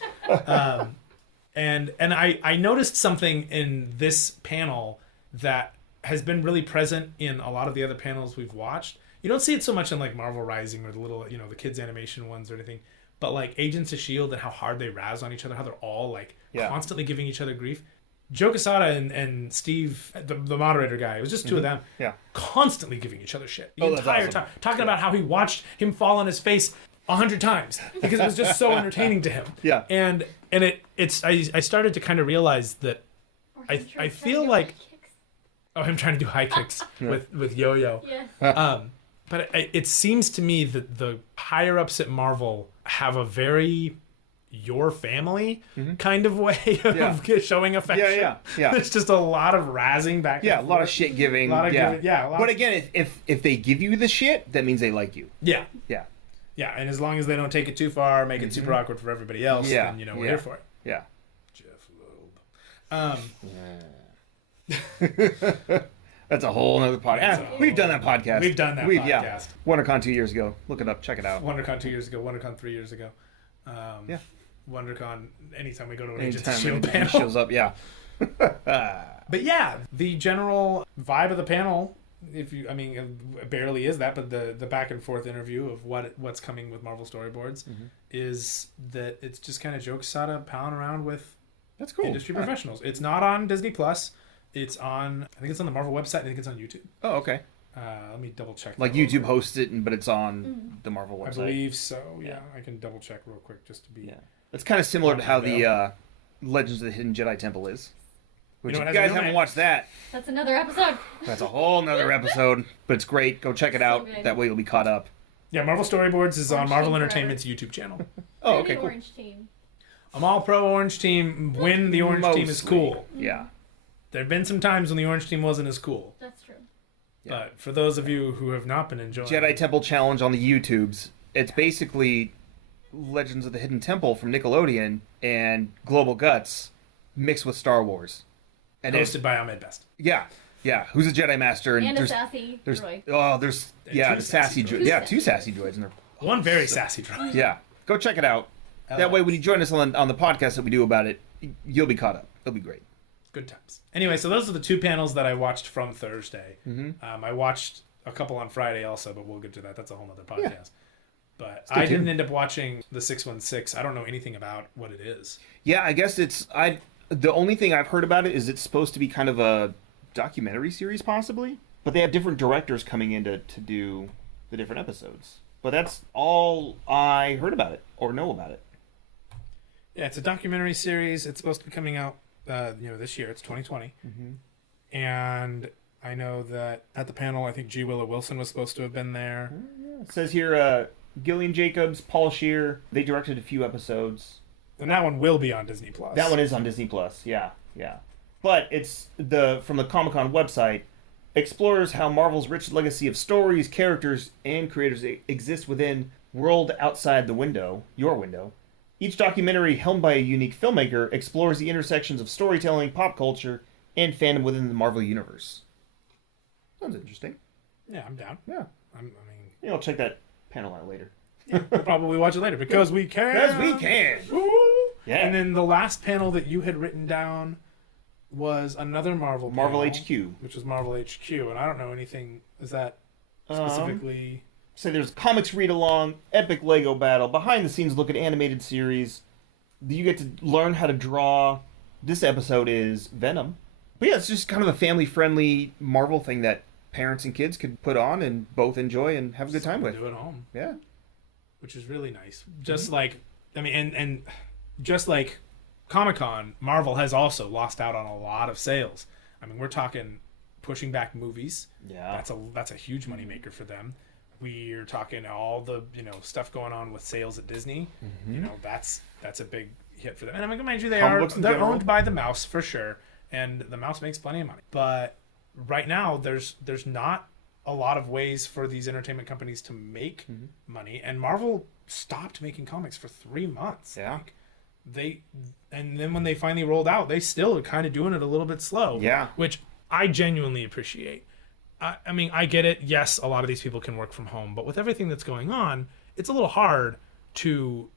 And I noticed something in this panel that has been really present in a lot of the other panels we've watched. You don't see it so much in Marvel Rising or the little, the kids animation ones or anything, but Agents of S.H.I.E.L.D. and how hard they razz on each other, how they're all constantly giving each other grief. Joe Quesada and Steve, the moderator guy, it was just two of them, constantly giving each other shit the entire time, talking about how he watched him fall on his face 100 times because it was just so entertaining to him. Yeah. And I started to kind of realize that I feel like him trying to do high kicks with Yo-Yo. Yeah. But it seems to me that the higher ups at Marvel have a very your family kind of way of showing affection. Yeah. There's just a lot of razzing back. Yeah, a lot of shit giving. But again, if they give you the shit, that means they like you. Yeah. Yeah. Yeah, and as long as they don't take it too far, make it super awkward for everybody else, then we're here for it. Yeah. Jeff Loeb. That's a whole other podcast. We've done that podcast. We've done that podcast. Yeah. WonderCon 2 years ago. Look it up. Check it out. WonderCon 2 years ago. WonderCon 3 years ago. Yeah. WonderCon. Anytime we go to an Anytime Agents of S.H.I.E.L.D. it panel. shows up, yeah. But yeah, the general vibe of the panel, it barely is that, but the back and forth interview of what's coming with Marvel Storyboards is that it's just kind of jokes Sada palling around with That's cool. industry professionals. It's not on Disney Plus. It's on, I think it's on the Marvel website. I think it's on YouTube. Oh, okay. Let me double check. Like YouTube hosts it, but it's on the Marvel website. I believe so. Yeah, I can double check real quick just to be. Yeah, it's kind of similar to how the Legends of the Hidden Jedi Temple is. Which, if you guys haven't watched that, that's another episode. That's a whole nother episode, but it's great. Go check it out. Good. That way you'll be caught up. Yeah, Marvel Storyboards is on Marvel Team Entertainment's YouTube channel. Oh, okay, cool. Orange Team. I'm all pro Orange Team when the Orange Team is cool. Yeah. There have been some times when the Orange Team wasn't as cool. That's true. Yeah. But for those of you who have not been enjoying Jedi Temple Challenge on the YouTubes, it's basically Legends of the Hidden Temple from Nickelodeon and Global Guts mixed with Star Wars. And hosted by Ahmed Best. Yeah. Who's a Jedi Master? And a sassy droid. Oh, there's the sassy droids. Yeah, two sassy droids. And one very sassy droid. Yeah. Go check it out. That way when you join us on the podcast that we do about it, you'll be caught up. It'll be great. Good times. Anyway, so those are the two panels that I watched from Thursday. I watched a couple on Friday also, but we'll get to that. That's a whole other podcast. Yeah. But I didn't end up watching the 616. I don't know anything about what it is. Yeah, I guess the only thing I've heard about it is it's supposed to be kind of a documentary series possibly, but they have different directors coming in to do the different episodes. But that's all I heard about it or know about it. Yeah, it's a documentary series. It's supposed to be coming out this year. It's 2020. And I know that at the panel, I think G. Willow Wilson was supposed to have been there. It says here, Gillian Jacobs, Paul Scheer, they directed a few episodes. And that one will be on Disney Plus. That one is on Disney Plus, yeah. But it's from the Comic-Con website, explores how Marvel's rich legacy of stories, characters, and creators exists within world outside the window, your window. Each documentary, helmed by a unique filmmaker, explores the intersections of storytelling, pop culture, and fandom within the Marvel universe. Sounds interesting. Yeah, I'm down. Yeah. I'll check that panel out later. Yeah, we'll probably watch it later because we can. Because we can. Woo! Yeah. And then the last panel that you had written down was another Marvel panel, HQ. Which was Marvel HQ. And I don't know anything. Is that specifically... So there's comics read-along, epic Lego battle, behind-the-scenes look at animated series. You get to learn how to draw. This episode is Venom. But yeah, it's just kind of a family-friendly Marvel thing that parents and kids could put on and both enjoy and have a good time with. Do at home. Yeah. Which is really nice. Just like, and just like Comic-Con, Marvel has also lost out on a lot of sales. We're talking pushing back movies. Yeah. That's a huge moneymaker for them. We're talking all the stuff going on with sales at Disney. That's a big hit for them. And mind you, they're owned by the Mouse for sure, and the Mouse makes plenty of money. But right now, there's not a lot of ways for these entertainment companies to make money, and Marvel stopped making comics for 3 months. Yeah. And then when they finally rolled out, they still are kind of doing it a little bit slow. Yeah. Which I genuinely appreciate. I get it. Yes, a lot of these people can work from home, but with everything that's going on, it's a little hard to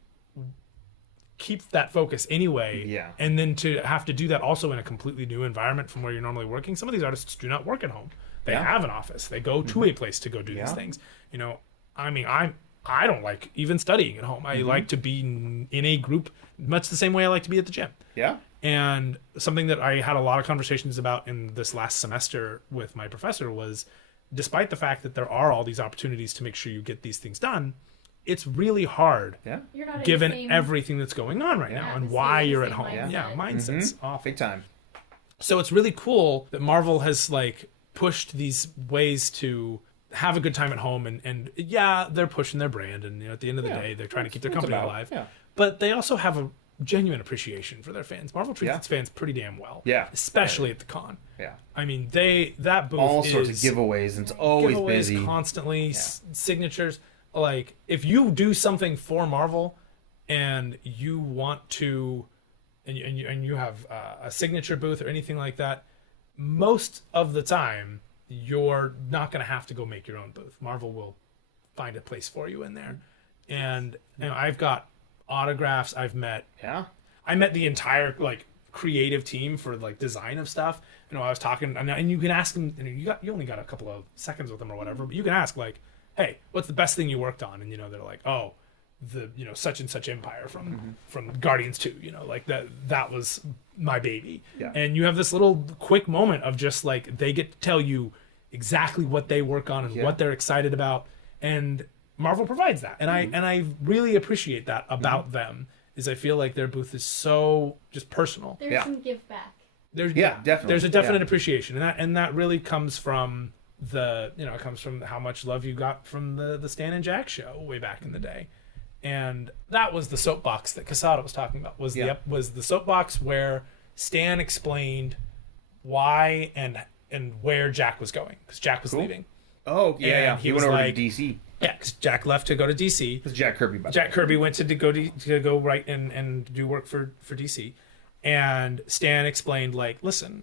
keep that focus anyway. Yeah. And then to have to do that also in a completely new environment from where you're normally working. Some of these artists do not work at home. They have an office. They go to a place to go do these things. I don't like even studying at home. I like to be in a group much the same way I like to be at the gym. Yeah. And something that I had a lot of conversations about in this last semester with my professor was, despite the fact that there are all these opportunities to make sure you get these things done, it's really hard You're not in the given same- everything that's going on right now and atmosphere, why the you're at same home. mindset. Yeah, mindset's awful. Big time. So it's really cool that Marvel has like pushed these ways to have a good time at home, and yeah, they're pushing their brand, and at the end of the day, they're trying to keep their company alive. Yeah. But they also have a genuine appreciation for their fans. Marvel treats its fans pretty damn well. Yeah. Especially at the con. Yeah. I mean, that booth All is sorts of giveaways, and it's always giveaways busy. constantly, signatures. Like, if you do something for Marvel and you want to, and you have a signature booth or anything like that, most of the time, you're not going to have to go make your own booth. Marvel will find a place for you in there. And I've got autographs. I met the entire like creative team for like design of stuff. I was talking, and you can ask them. You only got a couple of seconds with them or whatever, but you can ask like, "Hey, what's the best thing you worked on?" And they're like, "Oh, the such and such Empire from Guardians 2." Like that was my baby. Yeah. And you have this little quick moment of just like they get to tell you exactly what they work on and what they're excited about, and Marvel provides that, and I really appreciate that about them. Is I feel like their booth is so just personal. There's some give back. Definitely. There's a definite appreciation, and that really comes from it comes from how much love you got from the Stan and Jack show way back in the day, and that was the soapbox that Casada was talking about. Was the soapbox where Stan explained why and where Jack was going, because Jack was leaving. Oh yeah, He went was over like, to DC. Yeah, because Jack left to go to DC. It was Jack Kirby. Jack Kirby went to go write and do work for DC, and Stan explained like, listen,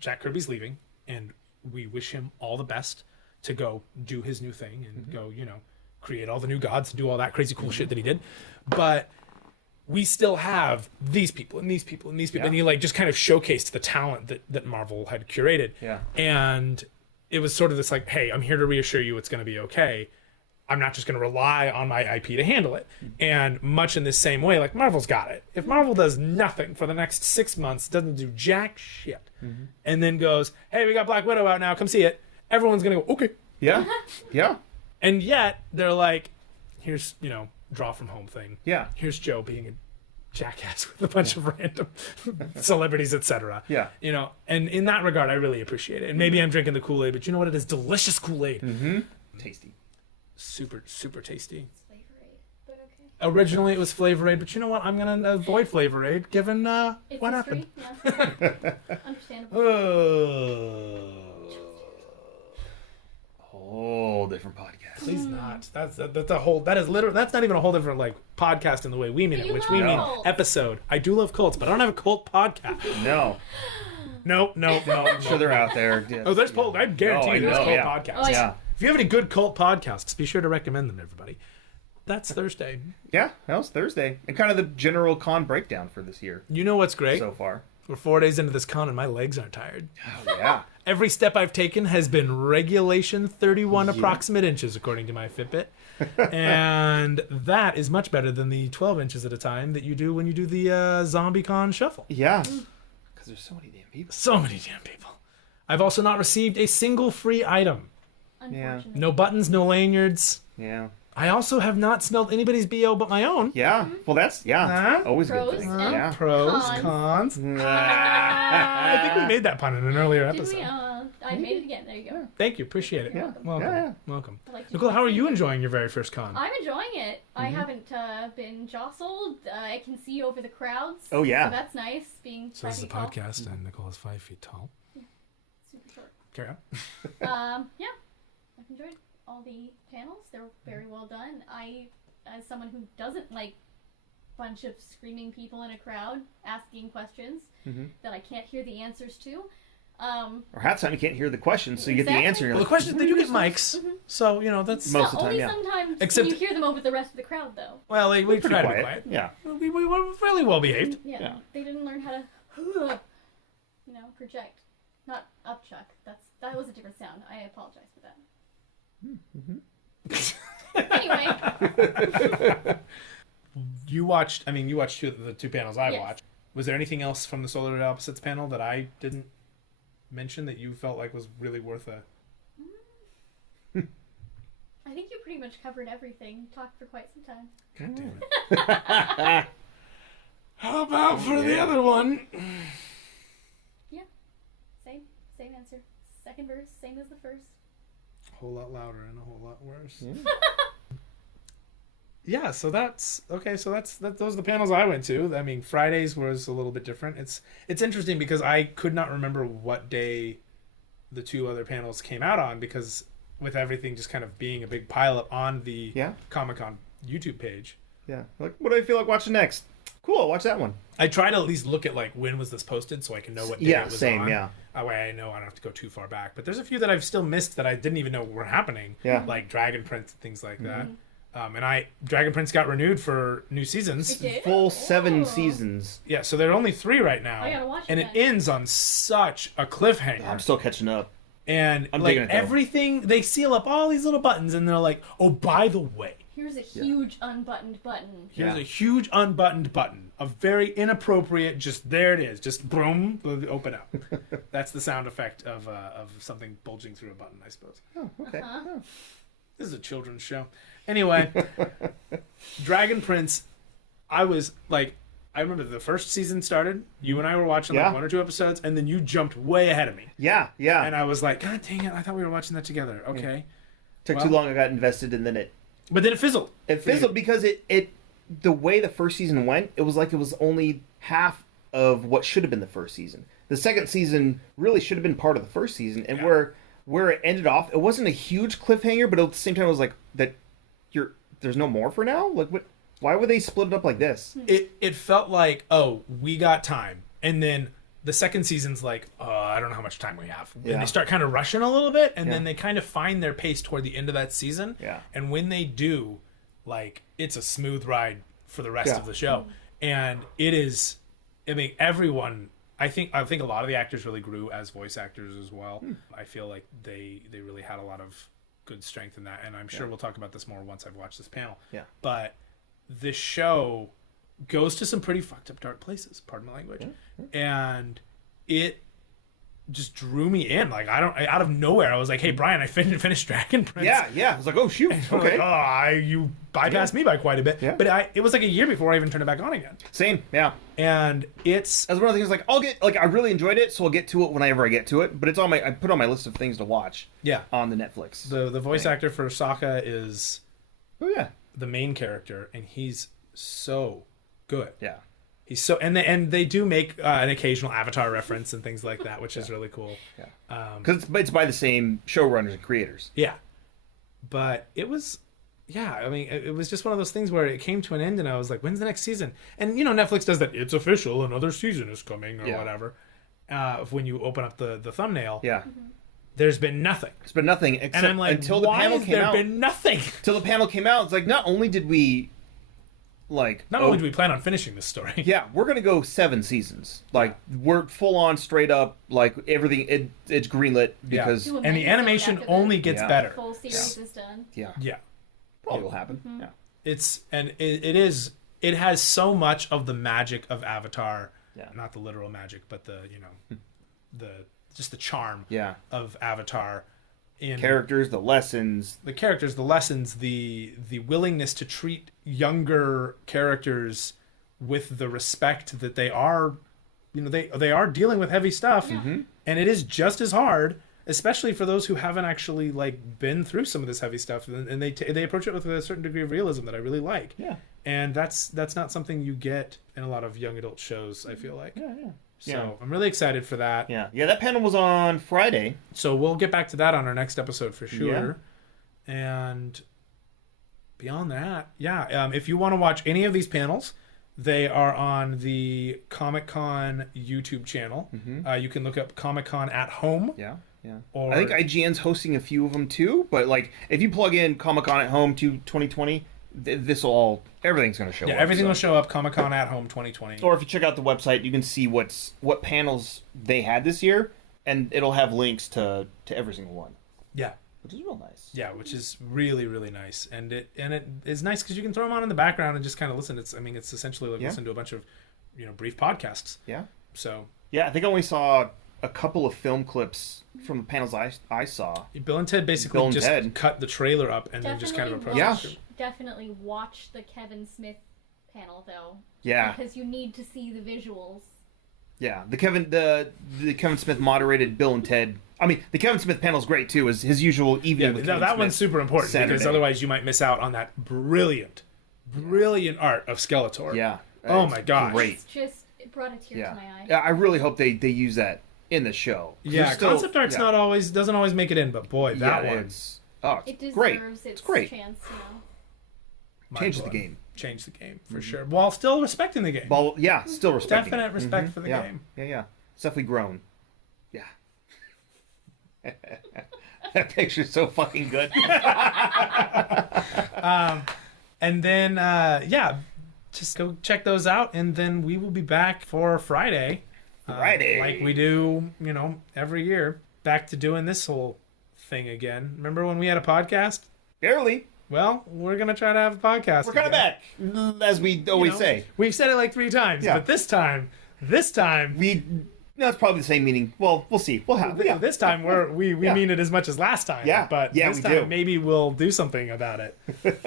Jack Kirby's leaving, and we wish him all the best to go do his new thing and go, create all the new gods and do all that crazy cool shit that he did, but we still have these people and these people and these people, and he like just kind of showcased the talent that Marvel had curated, and it was sort of this like, hey, I'm here to reassure you it's going to be okay. I'm not just going to rely on my IP to handle it. And much in the same way, like Marvel's got it. If Marvel does nothing for the next 6 months, doesn't do jack shit, and then goes, hey, we got Black Widow out now, come see it, everyone's going to go, okay. Yeah. Yeah. And yet they're like, here's, draw from home thing. Yeah. Here's Joe being a jackass with a bunch of random celebrities, etc. Yeah. And in that regard, I really appreciate it. And maybe I'm drinking the Kool-Aid, but you know what? It is delicious Kool-Aid. Tasty. Super, super tasty. It's Flavor Aid, but okay. Originally, it was Flavor Aid, but you know what? I'm going to avoid Flavor Aid, given It's what history, happened. yeah. Understandable. Whole different podcast. Please not. That's a whole. That is literally. That's not even a whole different like podcast in the way we mean But it, you which love we mean cults. episode. I do love cults, but I don't have a cult podcast. No. No. I'm sure they're out there. Yeah. Oh, there's cult. I guarantee you, there's cult yeah. podcasts. Oh, Yeah. If you have any good cult podcasts, be sure to recommend them to everybody. That's Thursday. Yeah, that was Thursday. And kind of the general con breakdown for this year You know what's great? so far. We're 4 days into this con and my legs aren't tired. Oh, yeah. Every step I've taken has been regulation 31 approximate inches, according to my Fitbit. And that is much better than the 12 inches at a time that you do when you do the Zombie Con shuffle. Yeah. Because there's so many damn people. So many damn people. I've also not received a single free item. Unfortunately. No buttons, no lanyards. Yeah. I also have not smelled anybody's BO but my own. Yeah. Well, that's, always a good Pros thing. and Yeah. Pros, Cons. cons. Ah. I think we made that pun in an earlier Did episode. we? I made it again. There you go. Thank you. Appreciate it. Yeah. Welcome. Yeah. Welcome. I like to Nicole, do how are the you same thing. enjoying your very first con? I'm enjoying it. I haven't been jostled. I can see over the crowds. Oh, yeah. So that's nice. Being So this is a 5 feet tall. podcast, and Nicole is 5 feet tall. Super short. Carry on. Yeah, I've enjoyed all the panels. They're very well done. I, as someone who doesn't like a bunch of screaming people in a crowd asking questions that I can't hear the answers to. Or half the time you can't hear the questions, so you get the answer. And you're Well, the like, question is, they do get mics, so that's Most of the time, only yeah. sometimes Except- when you hear them over the rest of the crowd, though. well, we pretty try to be quiet. quiet. Yeah. We were fairly well behaved. Yeah, Yeah. they didn't learn how to, project. Not upchuck. That was a different sound. I apologize for that. Anyway, You watched the two panels I Yes. watched. Was there anything else from the Solar Opposites panel that I didn't mention that you felt like was really worth a... I think you pretty much covered everything. Talked for quite some time. God damn it. How about for the other one? Yeah. Same answer. Second verse, same as the first. A whole lot louder and a whole lot worse. Yeah, so that's okay. So those are the panels I went to. I mean, Fridays was a little bit different. It's interesting because I could not remember what day the two other panels came out on, because with everything just kind of being a big pileup on the Comic-Con YouTube page. Yeah. Like, what do I feel like watching next? Cool, I'll watch that one. I try to at least look at like when was this posted so I can know what day it was on. Yeah. That way I know I don't have to go too far back. But there's a few that I've still missed that I didn't even know were happening. Yeah. Like Dragon Prince and things like that. And Dragon Prince got renewed for new seasons. It did? Full 7 seasons. Yeah, so there are only 3 right now. I gotta watch it and then. it ends on such a cliffhanger. I'm still catching up. And I'm like digging it, though. everything, they seal up all these little buttons and they're like, oh, by the way, Here's a huge unbuttoned button. here's a huge unbuttoned button. A very inappropriate, just there it is. Just boom, open up. That's the sound effect of something bulging through a button, I suppose. Oh, okay. Oh. This is a children's show. Anyway, Dragon Prince, I remember the first season started. You and I were watching like 1 or 2 episodes, and then you jumped way ahead of me. Yeah. And I was like, God dang it, I thought we were watching that together. Okay. Took too long, I got invested, and then it fizzled. It fizzled because it the way the first season went, it was like it was only half of what should have been the first season. The second season really should have been part of the first season, and where it ended off, it wasn't a huge cliffhanger, but at the same time, it was like that. There's no more for now. Like, what? Why would they split it up like this? It felt like, oh, we got time, and then the second season's like, I don't know how much time we have, and they start kind of rushing a little bit, and then they kind of find their pace toward the end of that season. Yeah. And when they do, like, it's a smooth ride for the rest of the show, and it is. I mean, everyone. I think a lot of the actors really grew as voice actors as well. I feel like they really had a lot of good strength in that, and I'm sure we'll talk about this more once I've watched this panel. Yeah. But this show goes to some pretty fucked up dark places, pardon my language. And it just drew me in. Like, out of nowhere, I was like, hey, Brian, I finished Dragon Prince. Yeah. I was like, oh, shoot. Okay. Like, you bypassed me by quite a bit. Yeah. But it was like a year before I even turned it back on again. Same, yeah. And it's... That's one of the things, I really enjoyed it, so I'll get to it whenever I get to it. But it's I put on my list of things to watch. Yeah. On the Netflix. The voice actor for Sokka is... Oh, yeah. The main character, and he's so good. Yeah. He's so... And they do make an occasional Avatar reference and things like that, which is really cool. Yeah. Because it's by the same showrunners and creators. Yeah. But it was... Yeah, I mean, it was just one of those things where it came to an end, and I was like, when's the next season? And, Netflix does that, it's official, another season is coming, or whatever, when you open up the thumbnail. Yeah. There's been nothing. There's been nothing, except and I'm like, until the panel came out. There's been nothing? Till the panel came out, it's like, not only did we, Not only do we plan on finishing this story. Yeah, we're going to go 7 seasons. Like, we're full on, straight up, like, everything, it's greenlit, because... Yeah. And the animation only gets better. The full series is done. Yeah. Yeah. Probably will happen. Yeah. It has so much of the magic of Avatar, not the literal magic, but the just the charm of Avatar in characters, the lessons, the willingness to treat younger characters with the respect that they are, they are dealing with heavy stuff, and it is just as hard. Especially for those who haven't actually been through some of this heavy stuff, and they approach it with a certain degree of realism that I really like. Yeah, and that's not something you get in a lot of young adult shows. I feel like. Yeah. So I'm really excited for that. Yeah. That panel was on Friday, so we'll get back to that on our next episode for sure. Yeah. And beyond that, if you want to watch any of these panels, they are on the Comic-Con YouTube channel. You can look up Comic-Con at Home. Yeah. Or, I think IGN's hosting a few of them too, but if you plug in Comic-Con at Home to 2020, everything's going to show up. Yeah, everything will show up, Comic-Con at Home 2020. Or if you check out the website, you can see what panels they had this year, and it'll have links to every single one. Yeah. Which is real nice. Yeah, which is really, really nice. And it is nice because you can throw them on in the background and just kind of listen. It's essentially listen to a bunch of brief podcasts. Yeah. So. Yeah, I think I only saw a couple of film clips from the panels I saw. Bill and Ted basically Bill and just Ted. cut the trailer up and then just kind of approached it. Definitely watch the Kevin Smith panel though. Yeah. Because you need to see the visuals. Yeah, the Kevin Smith moderated Bill and Ted. I mean, the Kevin Smith panel's great too. Is his usual evening with Kevin that Smith one's super important Saturday. because otherwise you might miss out on that brilliant art of Skeletor. Yeah. Oh my gosh. Great. It brought a tear to my eye. Yeah, I really hope they use that in the show. Yeah, concept art's doesn't always make it in, but boy, that one's it deserves great. Its great. chance, Change the game. Change the game for sure, while still respecting the game. Well, yeah, still respecting. Definite respect for the game. Yeah. It's definitely grown. Yeah. That picture's so fucking good. And then just go check those out, and then we will be back for Friday. Like we do, every year. Back to doing this whole thing again. Remember when we had a podcast? Barely. Well, we're going to try to have a podcast. We're kind of back, as we always say. We've said it like 3 times, but this time... That's probably the same meaning. Well, we'll see. We'll have. Yeah. This time we mean it as much as last time. Yeah. But yeah, this time maybe we'll do something about it. But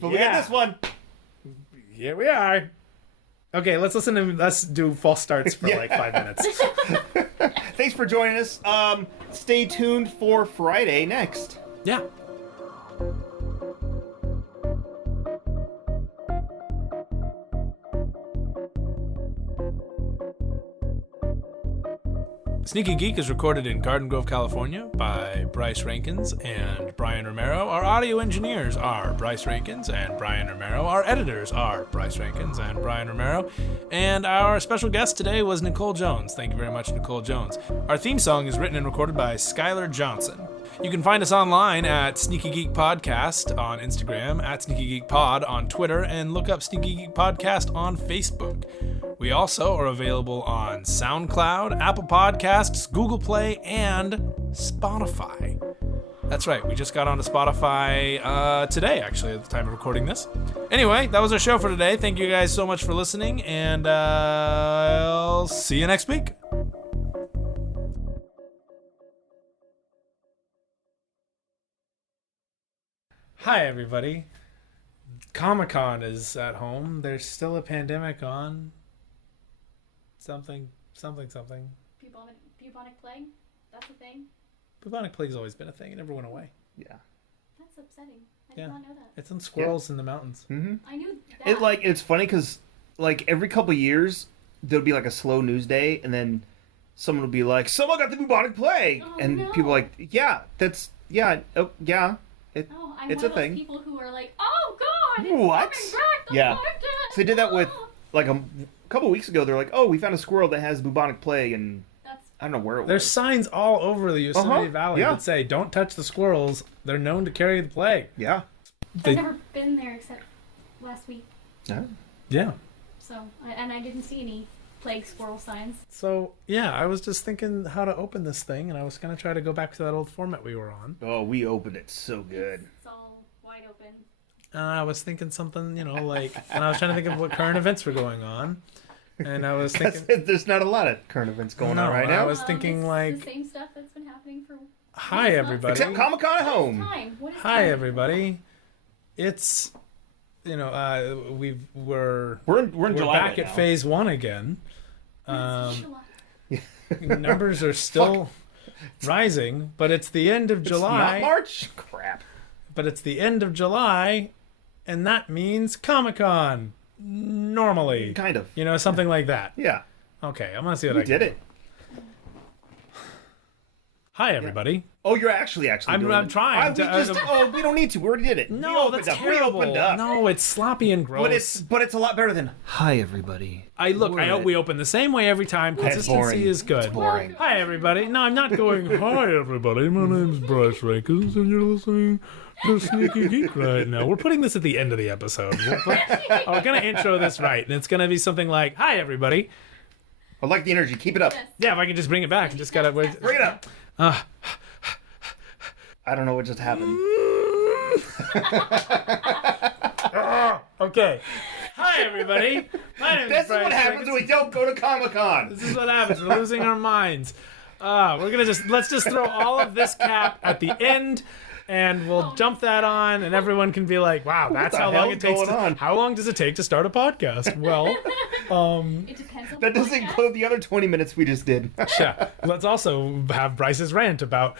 we got this one. Here we are. Okay, let's do false starts for like 5 minutes. Thanks for joining us. Stay tuned for Friday next. Yeah. Sneaky Geek is recorded in Garden Grove, California by Bryce Rankins and Brian Romero. Our audio engineers are Bryce Rankins and Brian Romero. Our editors are Bryce Rankins and Brian Romero. And our special guest today was Nicole Jones. Thank you very much, Nicole Jones. Our theme song is written and recorded by Skylar Johnson. You can find us online at Sneaky Geek Podcast on Instagram, at Sneaky Geek Pod on Twitter, and look up Sneaky Geek Podcast on Facebook. We also are available on SoundCloud, Apple Podcasts, Google Play, and Spotify. That's right, we just got onto Spotify today, actually, at the time of recording this. Anyway, that was our show for today. Thank you guys so much for listening, and I'll see you next week. Hi, everybody. Comic-Con is at home. There's still a pandemic on. Something. Bubonic plague? That's a thing? Bubonic plague's always been a thing. It never went away. Yeah. That's upsetting. I did not know that. It's in squirrels in the mountains. Mm-hmm. I knew that. It's funny because, every couple of years, there'll be, a slow news day, and then someone will be like, someone got the bubonic plague! Oh, and no. people are like, yeah, it's a thing. People who are like, oh god, it's What? coming back, the Yeah. podcast. So they did that with, a couple of weeks ago. They're like, oh, we found a squirrel that has bubonic plague, and I don't know where it was. There's signs all over the Yosemite Valley that say, don't touch the squirrels. They're known to carry the plague. Yeah. I've never been there except last week. Yeah. So, and I didn't see any plague squirrel signs. So, yeah, I was just thinking how to open this thing, and I was going to try to go back to that old format we were on. Oh, we opened it so good. It's all wide open. I was thinking something, and I was trying to think of what current events were going on. And I was thinking... There's not a lot of current events going on right now. I was thinking, the same stuff that's been happening for... Hi, everybody. Except Comic-Con at home. Hi, everybody. It's... we're in July back right at now. phase 1 again. Numbers are still rising, but it's the end of July. Not March? Crap. But it's the end of July, and that means Comic-Con. Normally. Kind of. Something like that. Yeah. Okay, I'm going to see what I did it. Hi, everybody. Oh, you're actually doing I'm it. trying to... we don't need to. We already did it. No, that's terrible. We opened up. No, it's sloppy and gross. But it's a lot better than hi, everybody. I hope we open the same way every time. Consistency is good. It's boring. Hi, everybody. No, I'm not going, hi, everybody. My name's Bryce Rankins, and you're listening to Sneaky Geek right now. We're putting this at the end of the episode. We're going to intro this right, and it's going to be something like, hi, everybody. I like the energy. Keep it up. Yes. Yeah, if I can just bring it back. I just got to... Bring it up. I don't know what just happened. Okay. Hi, Hi, everybody. My name This is is what happens when we don't go to Comic-Con. This is what happens. We're losing our minds. Let's just throw all of this cap at the end, and we'll jump that on, and everyone can be like, "Wow, that's how long it takes. How long does it take to start a podcast?" Well, It depends on That the doesn't podcast. include the other 20 minutes we just did. yeah. Let's also have Bryce's rant about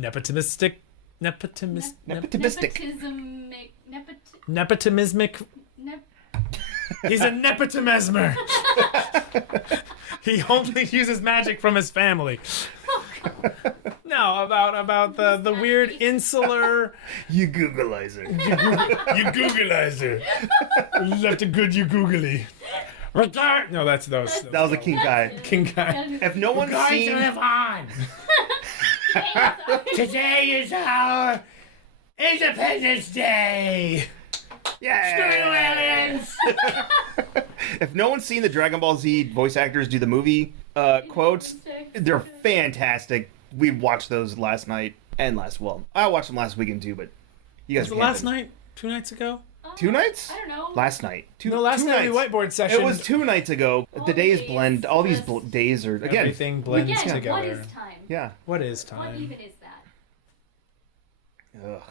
nepotismistic. Nepotistic. Nepotimismic. He's a nepotimesmer. He only uses magic from his family. No, about the weird insular. You Googleizer. You Googleizer. Left a good you googly. Regard. No, that's those. That was a king guy. King guy. If no one's seen... on. Today is our Independence Day. Yeah. If no one's seen the Dragon Ball Z voice actors do the movie quotes, they're fantastic. We watched those last night and I watched them last weekend too, but you guys Was it last night? 2 nights ago? 2 nights? I don't know. Last night. Last two night nights. whiteboard session. It was 2 nights ago. All the the days days blend. All these just- days are again. Everything blends Again, together. what is time? Yeah. What is What time? even is that? Ugh.